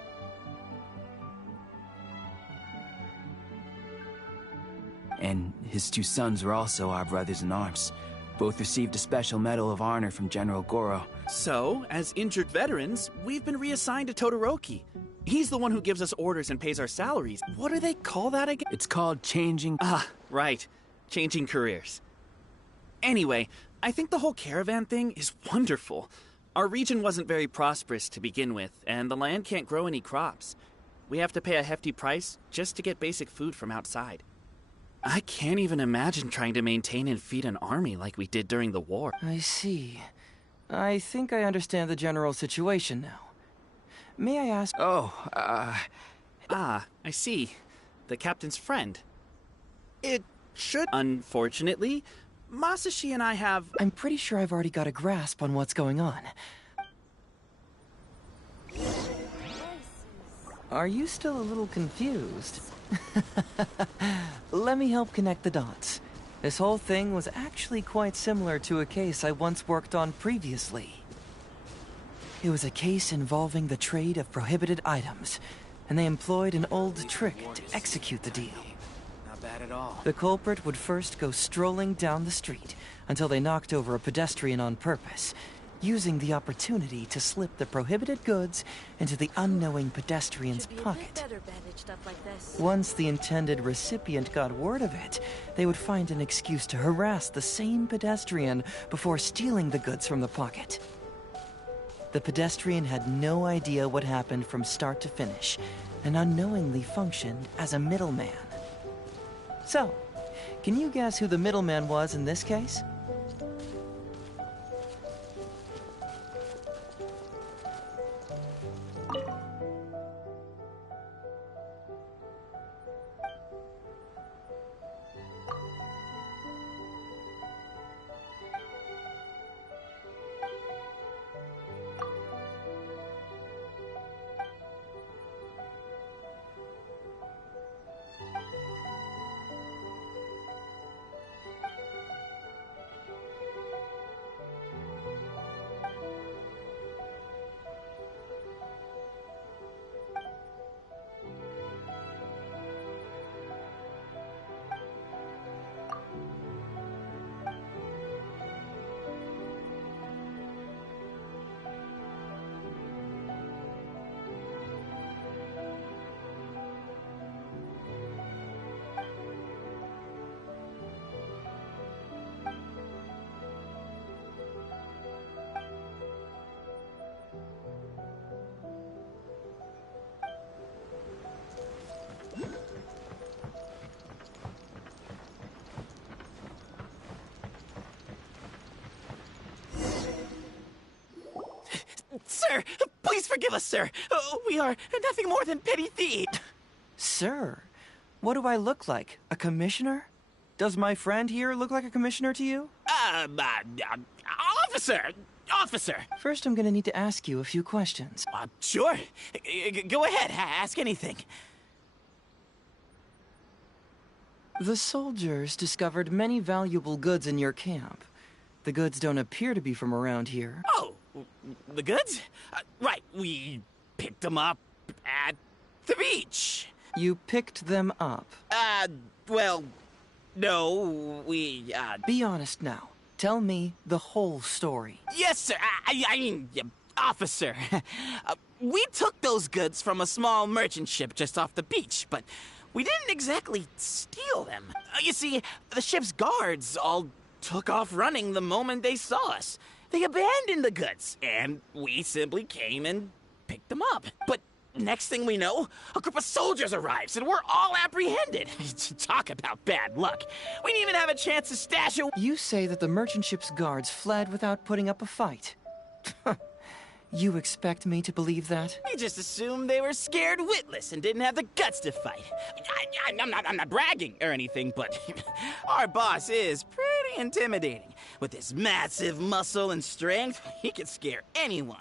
And his two sons were also our brothers in arms. Both received a special medal of honor from General Goro. So, as injured veterans, we've been reassigned to Todoroki. He's the one who gives us orders and pays our salaries. What do they call that again? It's called changing... Ah, right. Changing careers. Anyway, I think the whole caravan thing is wonderful. Our region wasn't very prosperous to begin with, and the land can't grow any crops. We have to pay a hefty price just to get basic food from outside. I can't even imagine trying to maintain and feed an army like we did during the war. I see. I think I understand the general situation now. May I ask... Ah, I see. The captain's friend. It should... Unfortunately, Masashi and I have... I'm pretty sure I've already got a grasp on what's going on. Are you still a little confused? Let me help connect the dots. This whole thing was actually quite similar to a case I once worked on previously. It was a case involving the trade of prohibited items, and they employed an old trick to execute the deal. Not bad at all. The culprit would first go strolling down the street until they knocked over a pedestrian on purpose, using the opportunity to slip the prohibited goods into the unknowing pedestrian's pocket. Once the intended recipient got word of it, they would find an excuse to harass the same pedestrian before stealing the goods from the pocket. The pedestrian had no idea what happened from start to finish, and unknowingly functioned as a middleman. So, can you guess who the middleman was in this case? Sir, please forgive us, sir. We are nothing more than petty thieves. Sir, what do I look like? A commissioner? Does my friend here look like a commissioner to you? Officer! First, I'm gonna need to ask you a few questions. Sure. Go ahead, ask anything. The soldiers discovered many valuable goods in your camp. The goods don't appear to be from around here. Oh, the goods? Right, we picked them up at the beach. You picked them up? Well, no, we, Be honest now. Tell me the whole story. Yes, sir. I mean, officer. We took those goods from a small merchant ship just off the beach, but we didn't exactly steal them. You see, the ship's guards all took off running the moment they saw us. They abandoned the goods, and we simply came and picked them up. But next thing we know, a group of soldiers arrives, and we're all apprehended. Talk about bad luck. We didn't even have a chance to stash a... You say that the merchant ship's guards fled without putting up a fight. You expect me to believe that? You just assumed they were scared witless and didn't have the guts to fight. I'm not bragging or anything, but our boss is pretty intimidating. With his massive muscle and strength, he could scare anyone.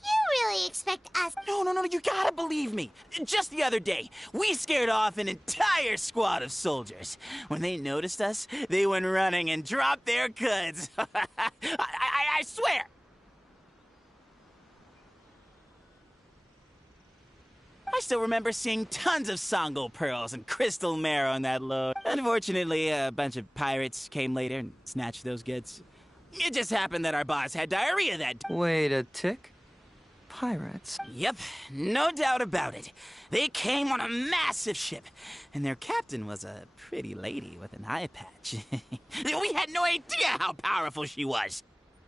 You really expect us... No, you gotta believe me. Just the other day, we scared off an entire squad of soldiers. When they noticed us, they went running and dropped their goods. I swear! I still remember seeing tons of Songo pearls and crystal marrow on that load. Unfortunately, a bunch of pirates came later and snatched those goods. It just happened that our boss had diarrhea that day. Wait a tick. Pirates? Yep, no doubt about it. They came on a massive ship, and their captain was a pretty lady with an eye patch. We had no idea how powerful she was.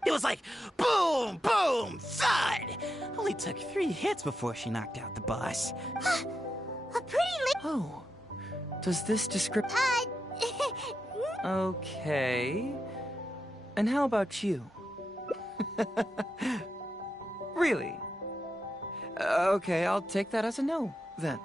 It was like boom, boom, thud. Only took 3 hits before she knocked out the boss. A pretty lady... Oh. Does this description... Okay. And how about you? Really? Okay, I'll take that as a no, then.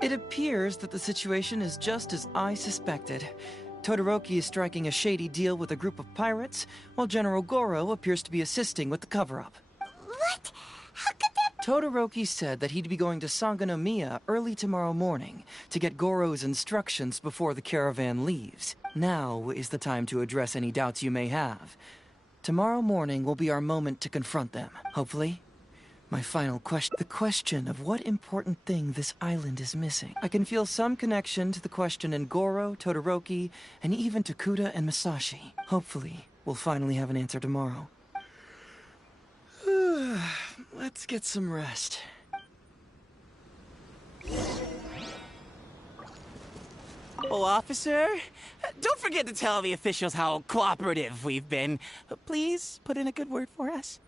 It appears that the situation is just as I suspected. Todoroki is striking a shady deal with a group of pirates, while General Goro appears to be assisting with the cover-up. What? How could that... Todoroki said that he'd be going to Sangonomiya early tomorrow morning to get Goro's instructions before the caravan leaves. Now is the time to address any doubts you may have. Tomorrow morning will be our moment to confront them, hopefully. My final question, the question of what important thing this island is missing. I can feel some connection to the question in Goro, Todoroki, and even to Kuda and Masashi. Hopefully, we'll finally have an answer tomorrow. Let's get some rest. Oh, officer, don't forget to tell the officials how cooperative we've been. Please put in a good word for us.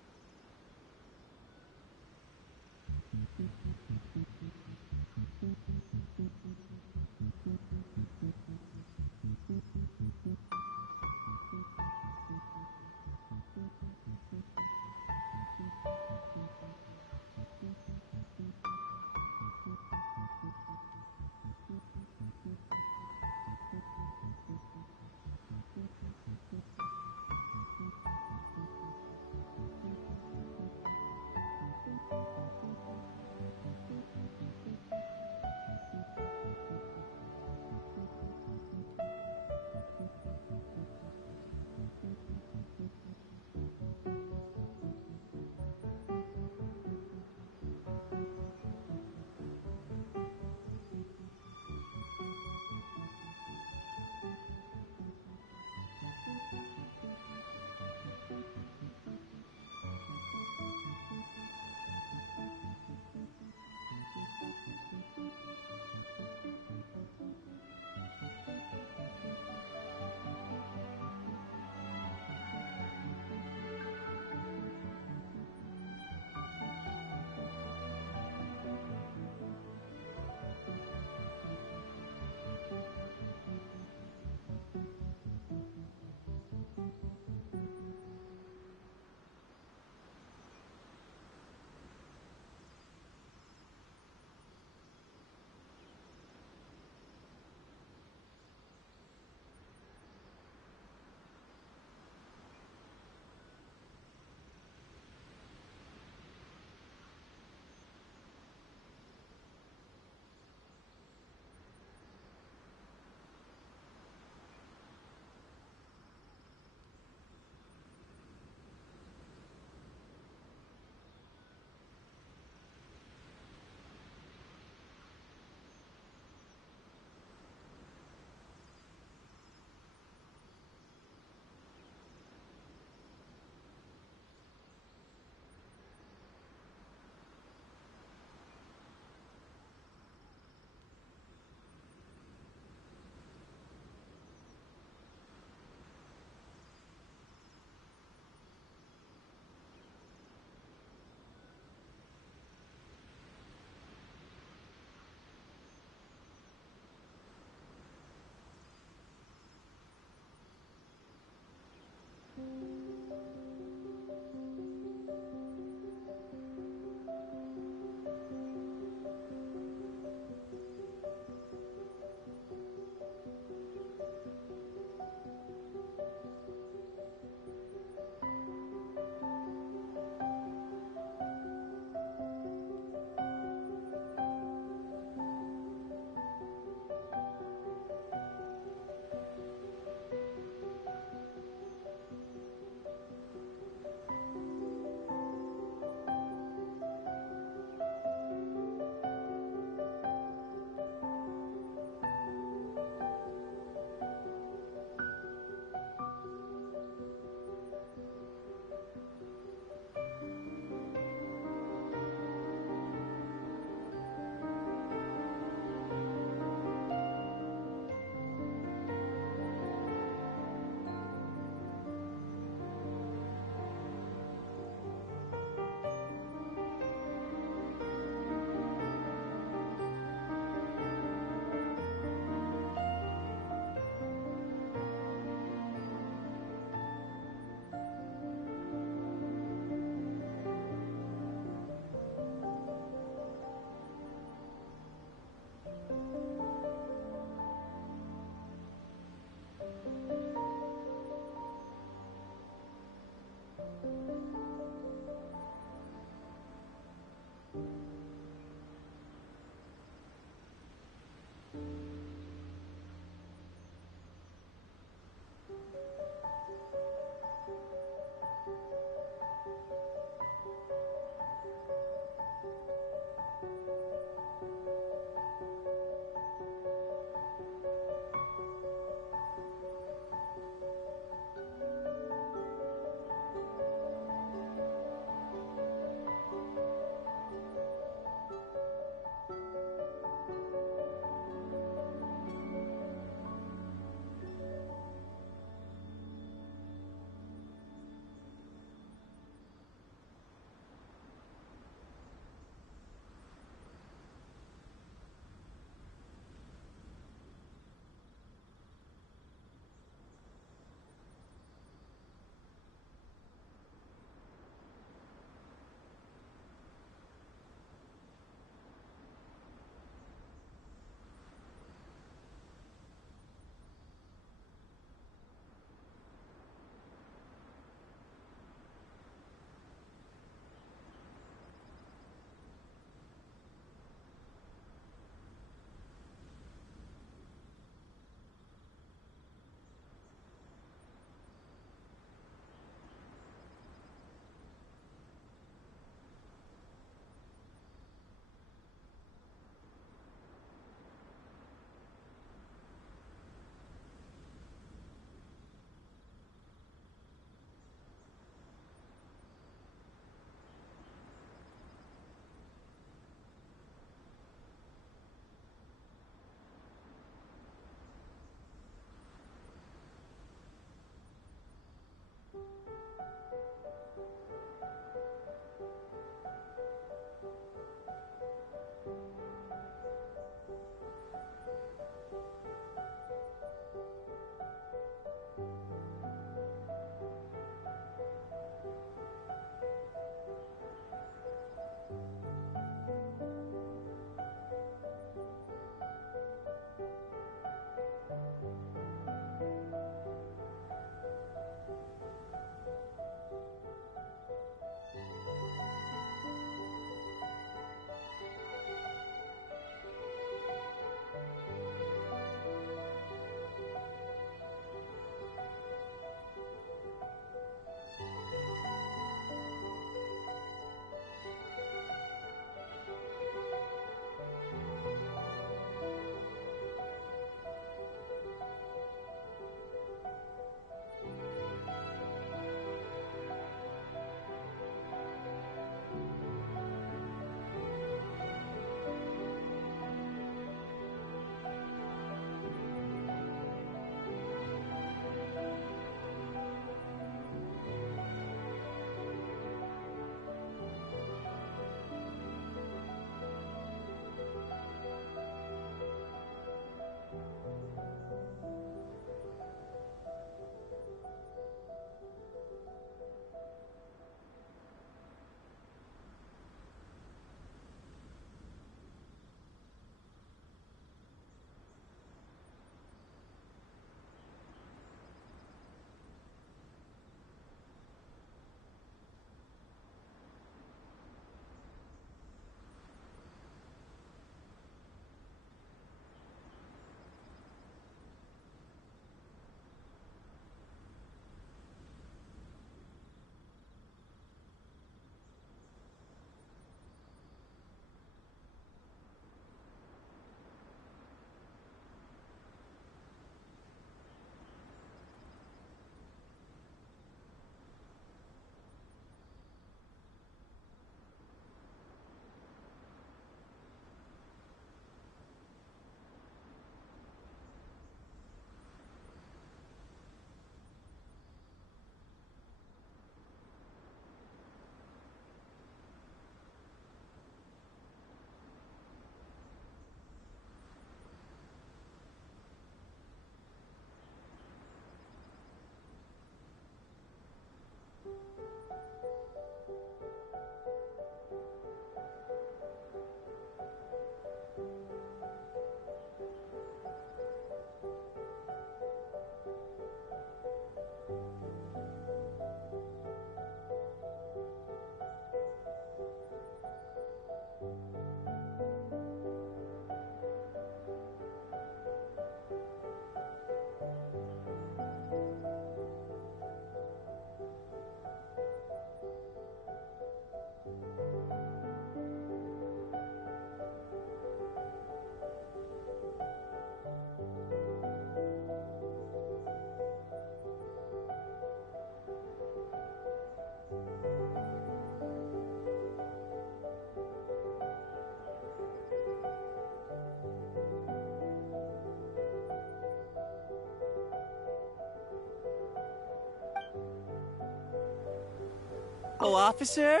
Oh, officer,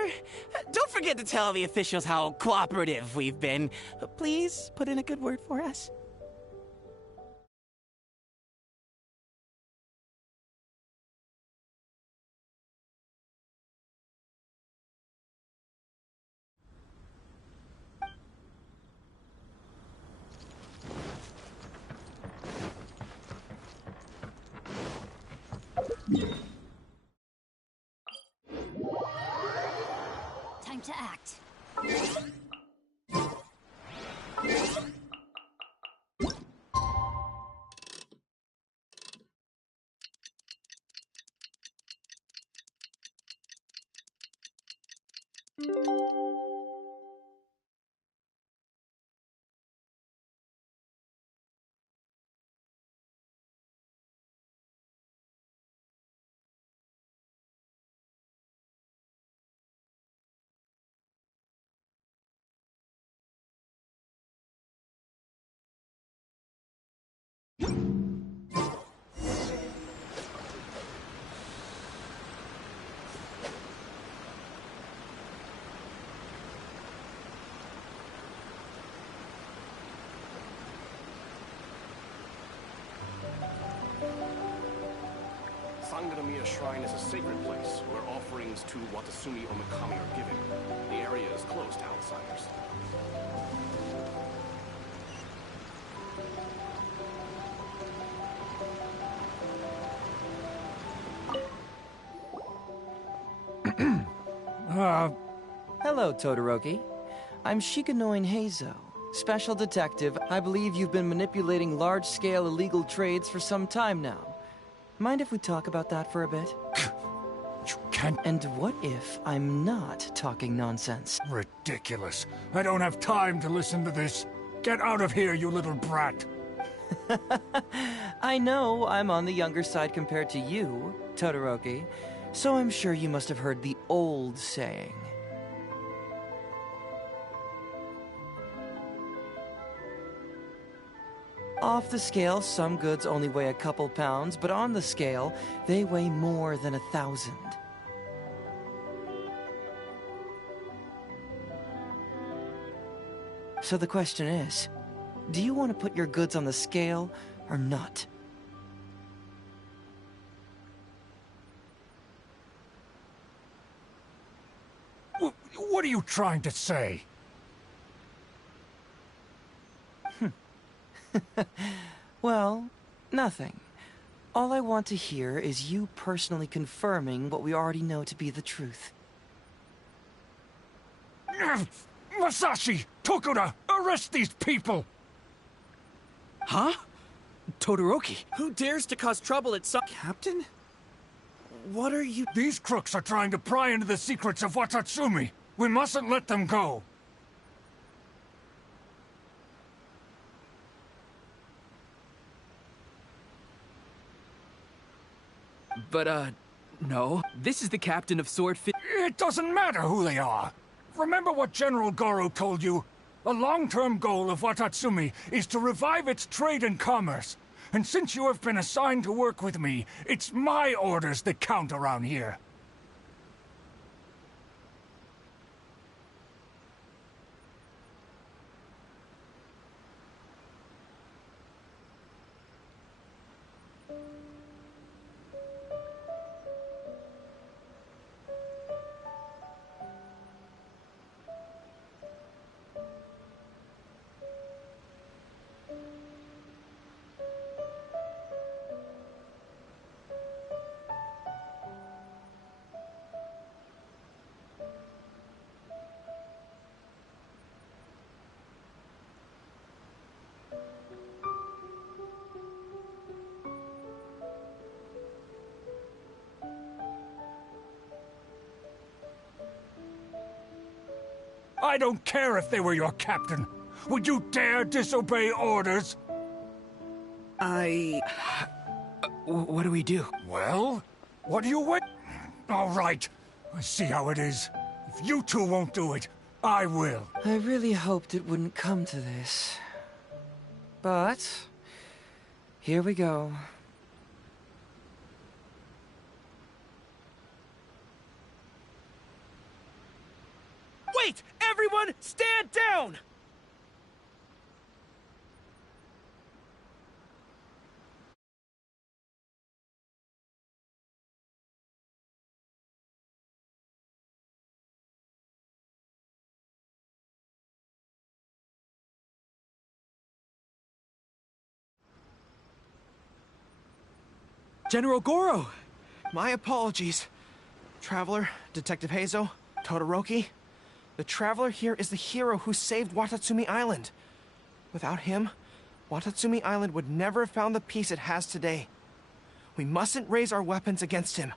don't forget to tell the officials how cooperative we've been. Please put in a good word for us. Time to act. Sangonomiya Shrine is a sacred place where offerings to Watasumi Omikami are given. The area is closed to outsiders. Hello, Todoroki. I'm Shikanoin Heizo, special detective. I believe you've been manipulating large-scale illegal trades for some time now. Mind if we talk about that for a bit? You can't... And what if I'm not talking nonsense? Ridiculous. I don't have time to listen to this. Get out of here, you little brat. I know I'm on the younger side compared to you, Todoroki, so I'm sure you must have heard the old saying. Off the scale, some goods only weigh a couple pounds, but on the scale, they weigh more than 1,000. So the question is, do you want to put your goods on the scale or not? What are you trying to say? Well, nothing. All I want to hear is you personally confirming what we already know to be the truth. Masashi! Tokuda! Arrest these people! Huh? Todoroki? Who dares to cause trouble at some... Captain? What are you... These crooks are trying to pry into the secrets of Watatsumi. We mustn't let them go. But, no. This is the captain of Sword Fit... It doesn't matter who they are. Remember what General Goro told you? A long-term goal of Watatsumi is to revive its trade and commerce. And since you have been assigned to work with me, it's my orders that count around here. I don't care if they were your captain. Would you dare disobey orders? What do we do? Well, what do you wait? All right. I see how it is. If you two won't do it, I will. I really hoped it wouldn't come to this. But... here we go. Wait! Everyone, stand down! General Goro! My apologies. Traveler, Detective Heizo, Todoroki. The Traveler here is the hero who saved Watatsumi Island. Without him, Watatsumi Island would never have found the peace it has today. We mustn't raise our weapons against him.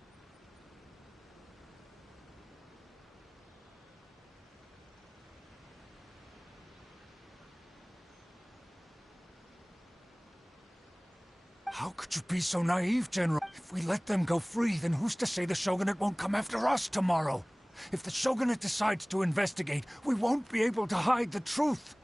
How could you be so naive, General? If we let them go free, then who's to say the Shogunate won't come after us tomorrow? If the Shogunate decides to investigate, we won't be able to hide the truth.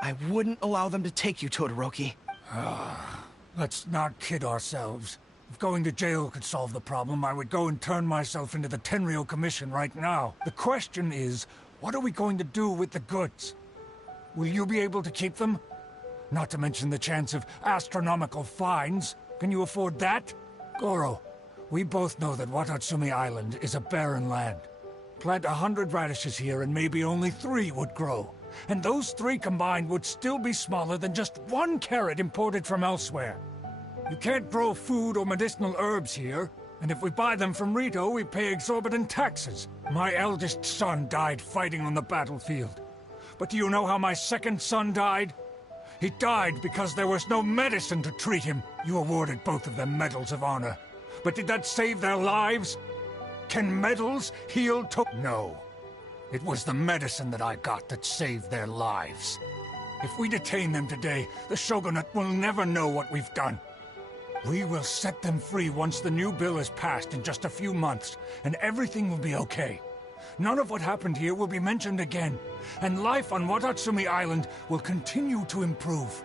I wouldn't allow them to take you, Todoroki. Let's not kid ourselves. If going to jail could solve the problem, I would go and turn myself into the Tenryou Commission right now. The question is, what are we going to do with the goods? Will you be able to keep them? Not to mention the chance of astronomical fines. Can you afford that? Goro, we both know that Watatsumi Island is a barren land. Plant 100 radishes here and maybe only 3 would grow. And those 3 combined would still be smaller than just 1 carrot imported from elsewhere. You can't grow food or medicinal herbs here. And if we buy them from Rito, we pay exorbitant taxes. My eldest son died fighting on the battlefield. But do you know how my second son died? He died because there was no medicine to treat him. You awarded both of them medals of honor. But did that save their lives? Can medals heal No. It was the medicine that I got that saved their lives. If we detain them today, the Shogunate will never know what we've done. We will set them free once the new bill is passed in just a few months, and everything will be okay. None of what happened here will be mentioned again, and life on Watatsumi Island will continue to improve.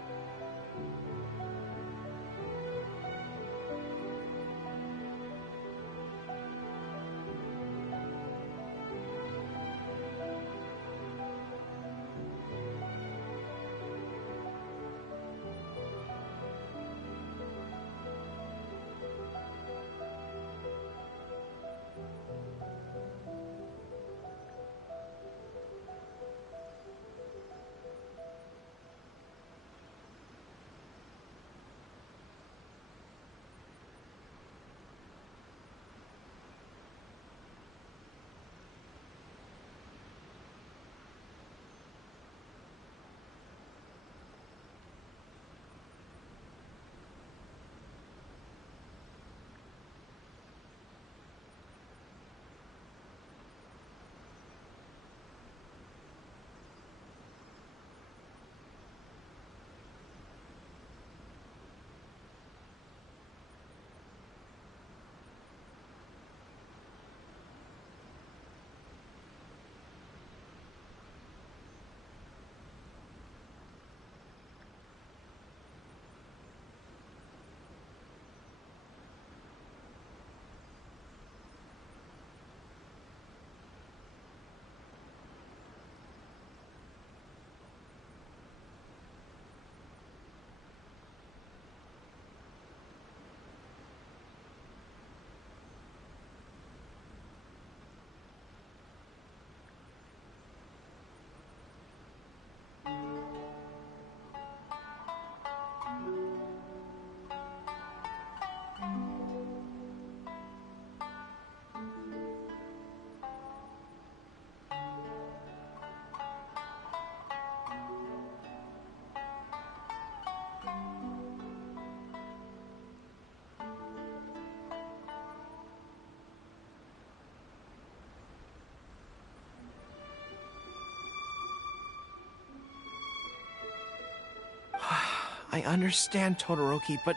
I understand, Todoroki, but...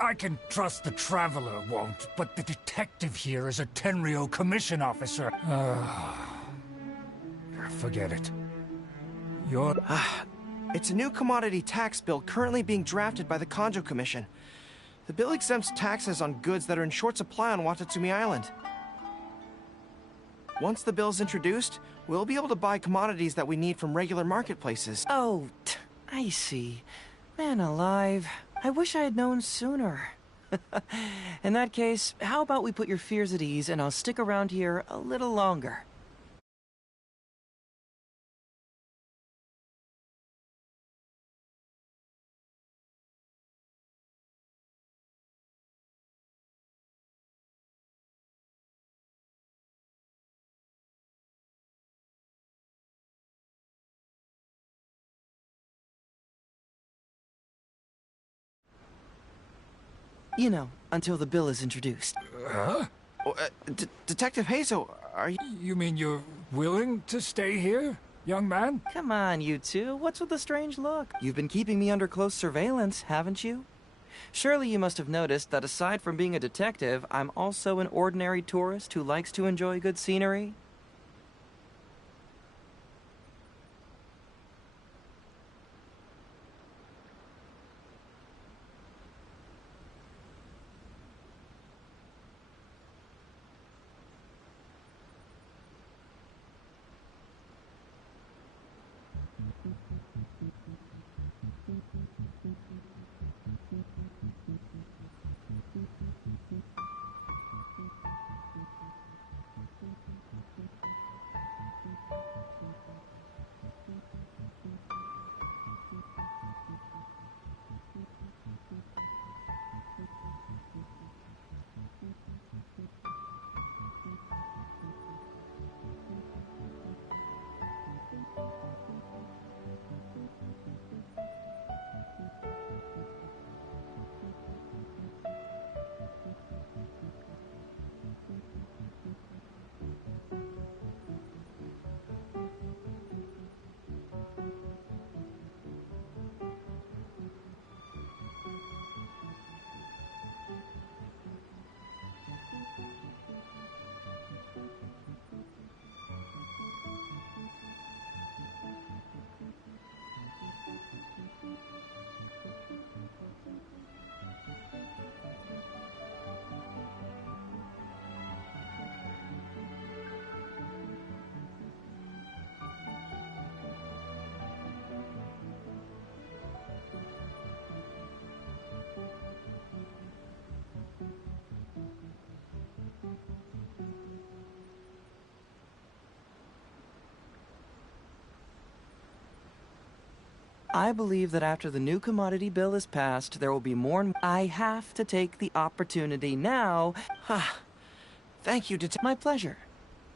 I can trust the Traveler won't, but the detective here is a Tenryo commission officer. Forget it. You're... It's a new commodity tax bill currently being drafted by the Kanjo Commission. The bill exempts taxes on goods that are in short supply on Watatsumi Island. Once the bill's introduced, we'll be able to buy commodities that we need from regular marketplaces. Oh, I see. Man alive, I wish I had known sooner. In that case, how about we put your fears at ease and I'll stick around here a little longer. You know, until the bill is introduced. Huh? Detective Hazel, are you... You mean you're willing to stay here, young man? Come on, you two. What's with the strange look? You've been keeping me under close surveillance, haven't you? Surely you must have noticed that aside from being a detective, I'm also an ordinary tourist who likes to enjoy good scenery. I believe that after the new commodity bill is passed, there will be more. I have to take the opportunity now. Thank you, My pleasure.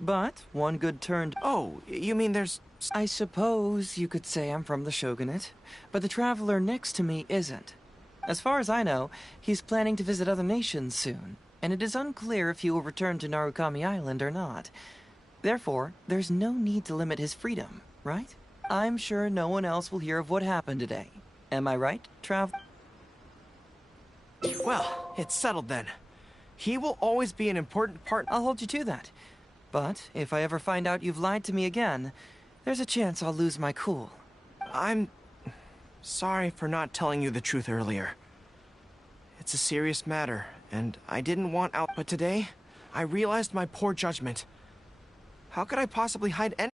But one good turn. Oh, you mean there's... I suppose you could say I'm from the Shogunate, but the traveler next to me isn't. As far as I know, he's planning to visit other nations soon, and it is unclear if he will return to Narukami Island or not. Therefore, there's no need to limit his freedom, right? I'm sure no one else will hear of what happened today. Am I right, Well, it's settled then. He will always be an important part. I'll hold you to that. But if I ever find out you've lied to me again, there's a chance I'll lose my cool. I'm sorry for not telling you the truth earlier. It's a serious matter, and I didn't want out. But today, I realized my poor judgment. How could I possibly hide any...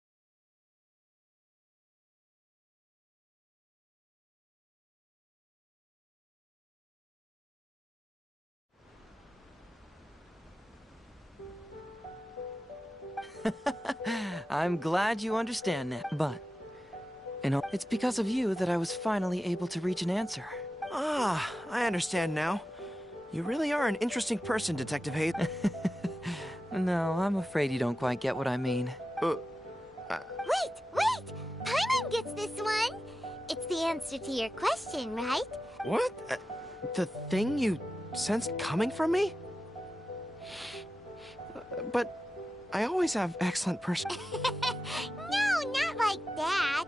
I'm glad you understand that, but... it's because of you that I was finally able to reach an answer. Ah, I understand now. You really are an interesting person, Detective Hayes. No, I'm afraid you don't quite get what I mean. Wait! Paimon gets this one! It's the answer to your question, right? What? The thing you sensed coming from me? But I always have excellent No, not like that.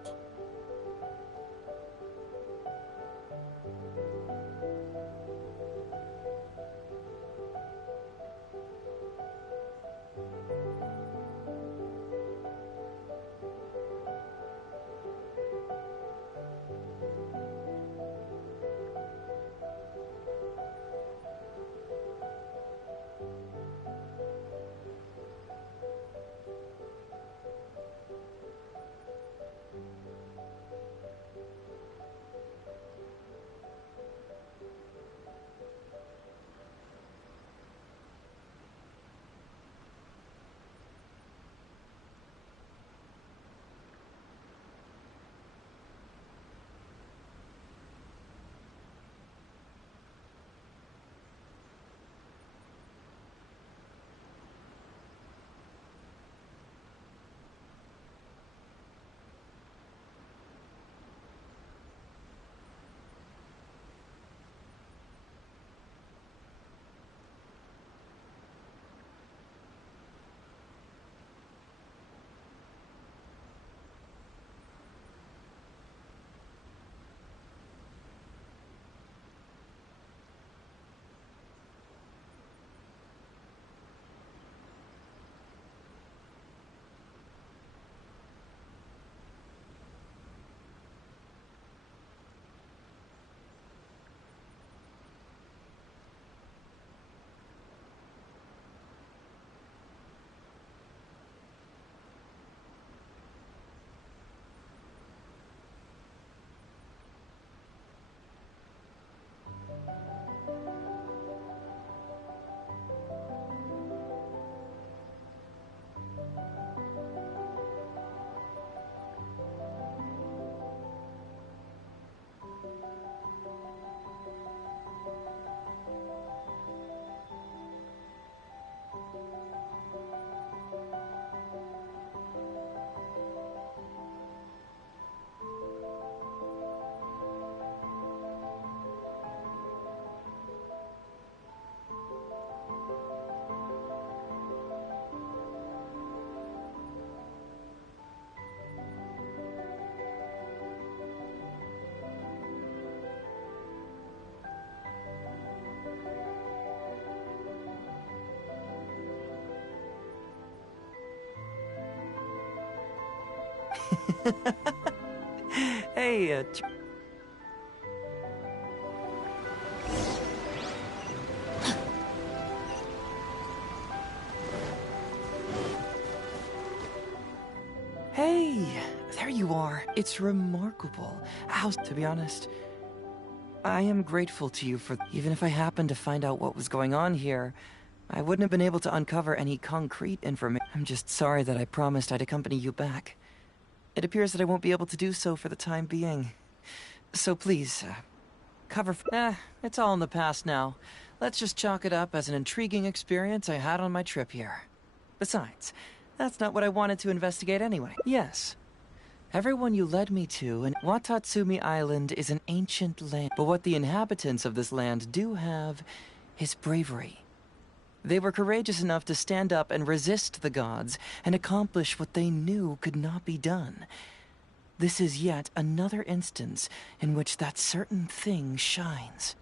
Hey, Hey, there you are. It's remarkable. To be honest, I am grateful to you for... Even if I happened to find out what was going on here, I wouldn't have been able to uncover any concrete information. I'm just sorry that I promised I'd accompany you back. It appears that I won't be able to do so for the time being. So please, it's all in the past now. Let's just chalk it up as an intriguing experience I had on my trip here. Besides, that's not what I wanted to investigate anyway. Yes. Everyone you led me to in Watatsumi Island is an ancient land, but what the inhabitants of this land do have is bravery. They were courageous enough to stand up and resist the gods and accomplish what they knew could not be done. This is yet another instance in which that certain thing shines.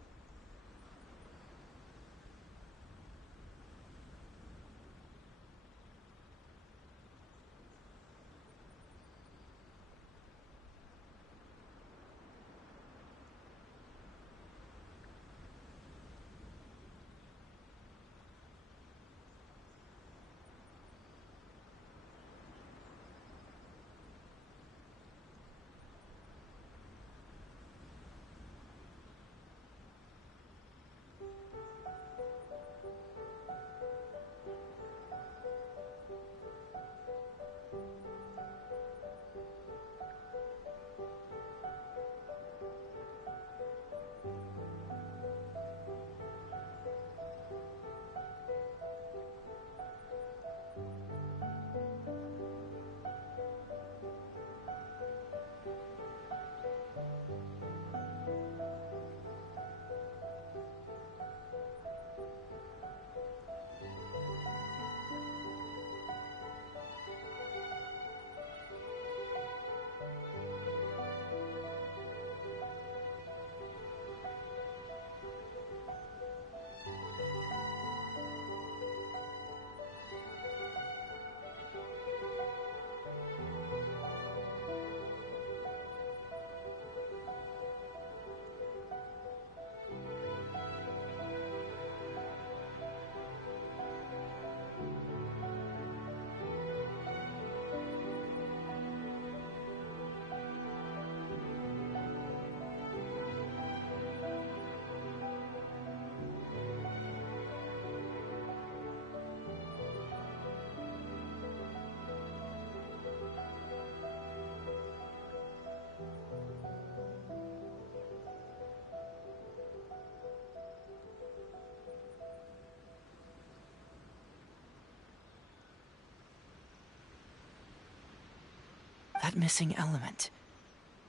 That missing element.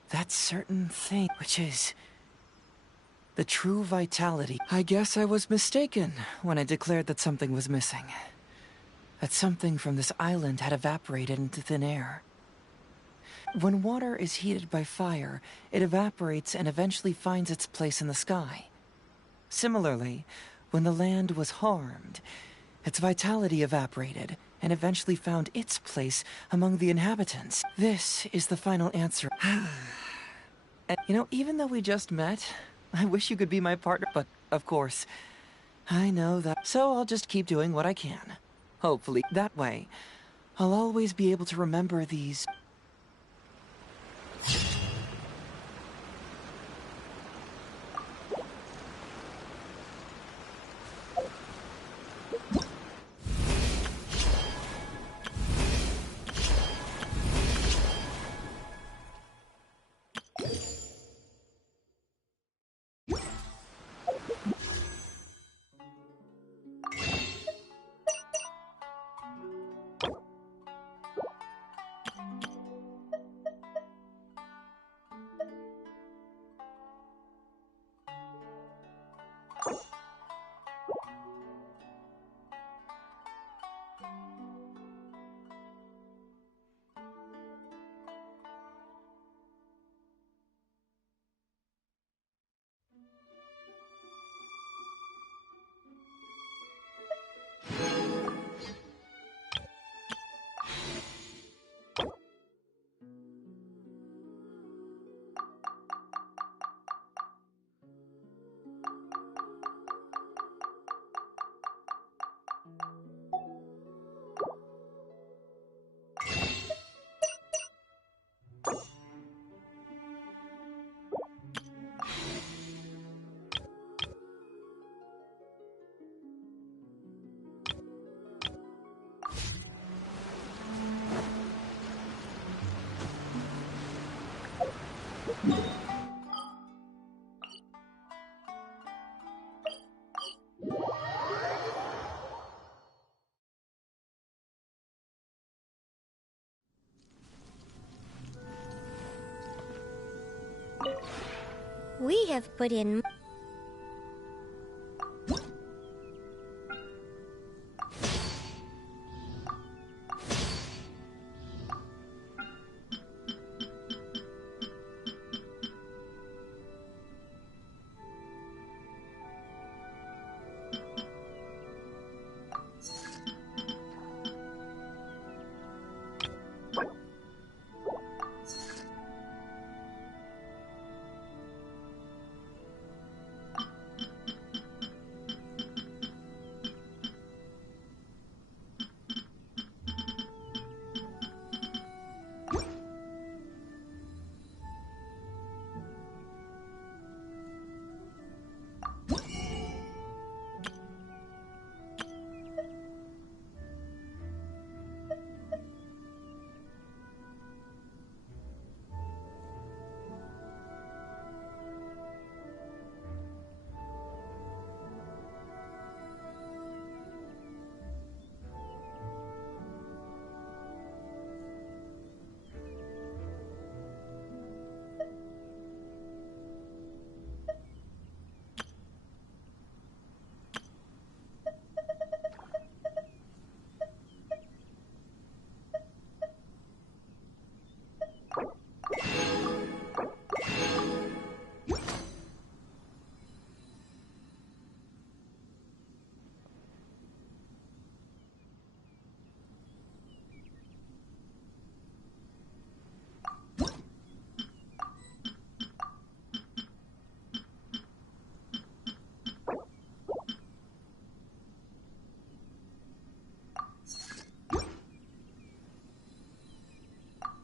That certain thing, which is the true vitality. I guess I was mistaken when I declared that something was missing. That something from this island had evaporated into thin air. When water is heated by fire, it evaporates and eventually finds its place in the sky. Similarly, when the land was harmed, its vitality evaporated and eventually found its place among the inhabitants. This is the final answer. And, even though we just met, I wish you could be my partner, but of course, I know that. So I'll just keep doing what I can. Hopefully, that way, I'll always be able to remember these. We have put in...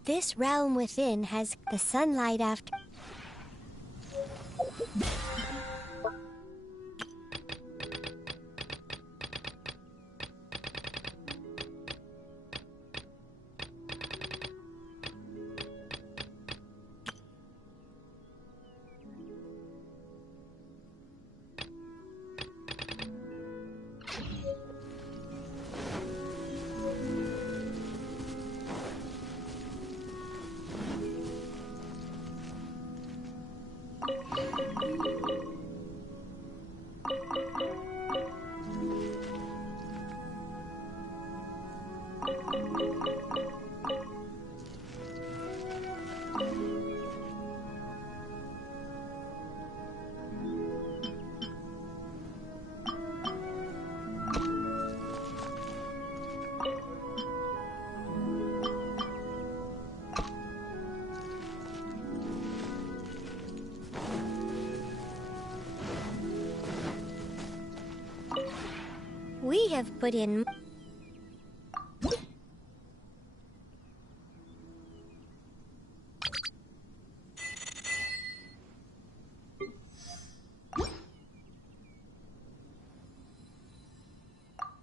This realm within has the sunlight after... We have put in...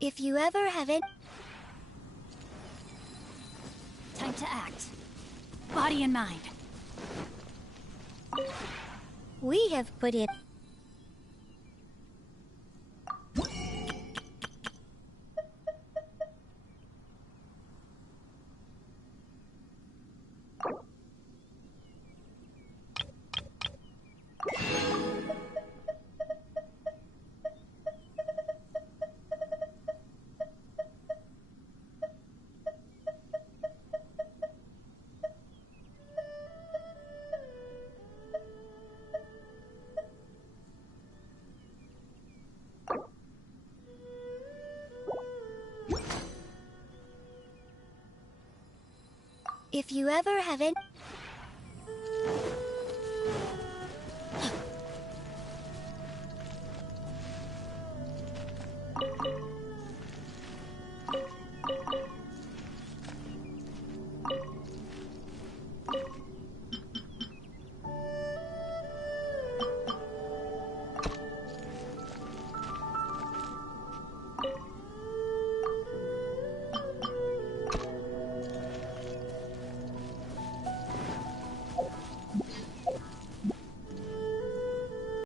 If you ever have it... Time to act. Body and mind. We have put in... If you ever have it...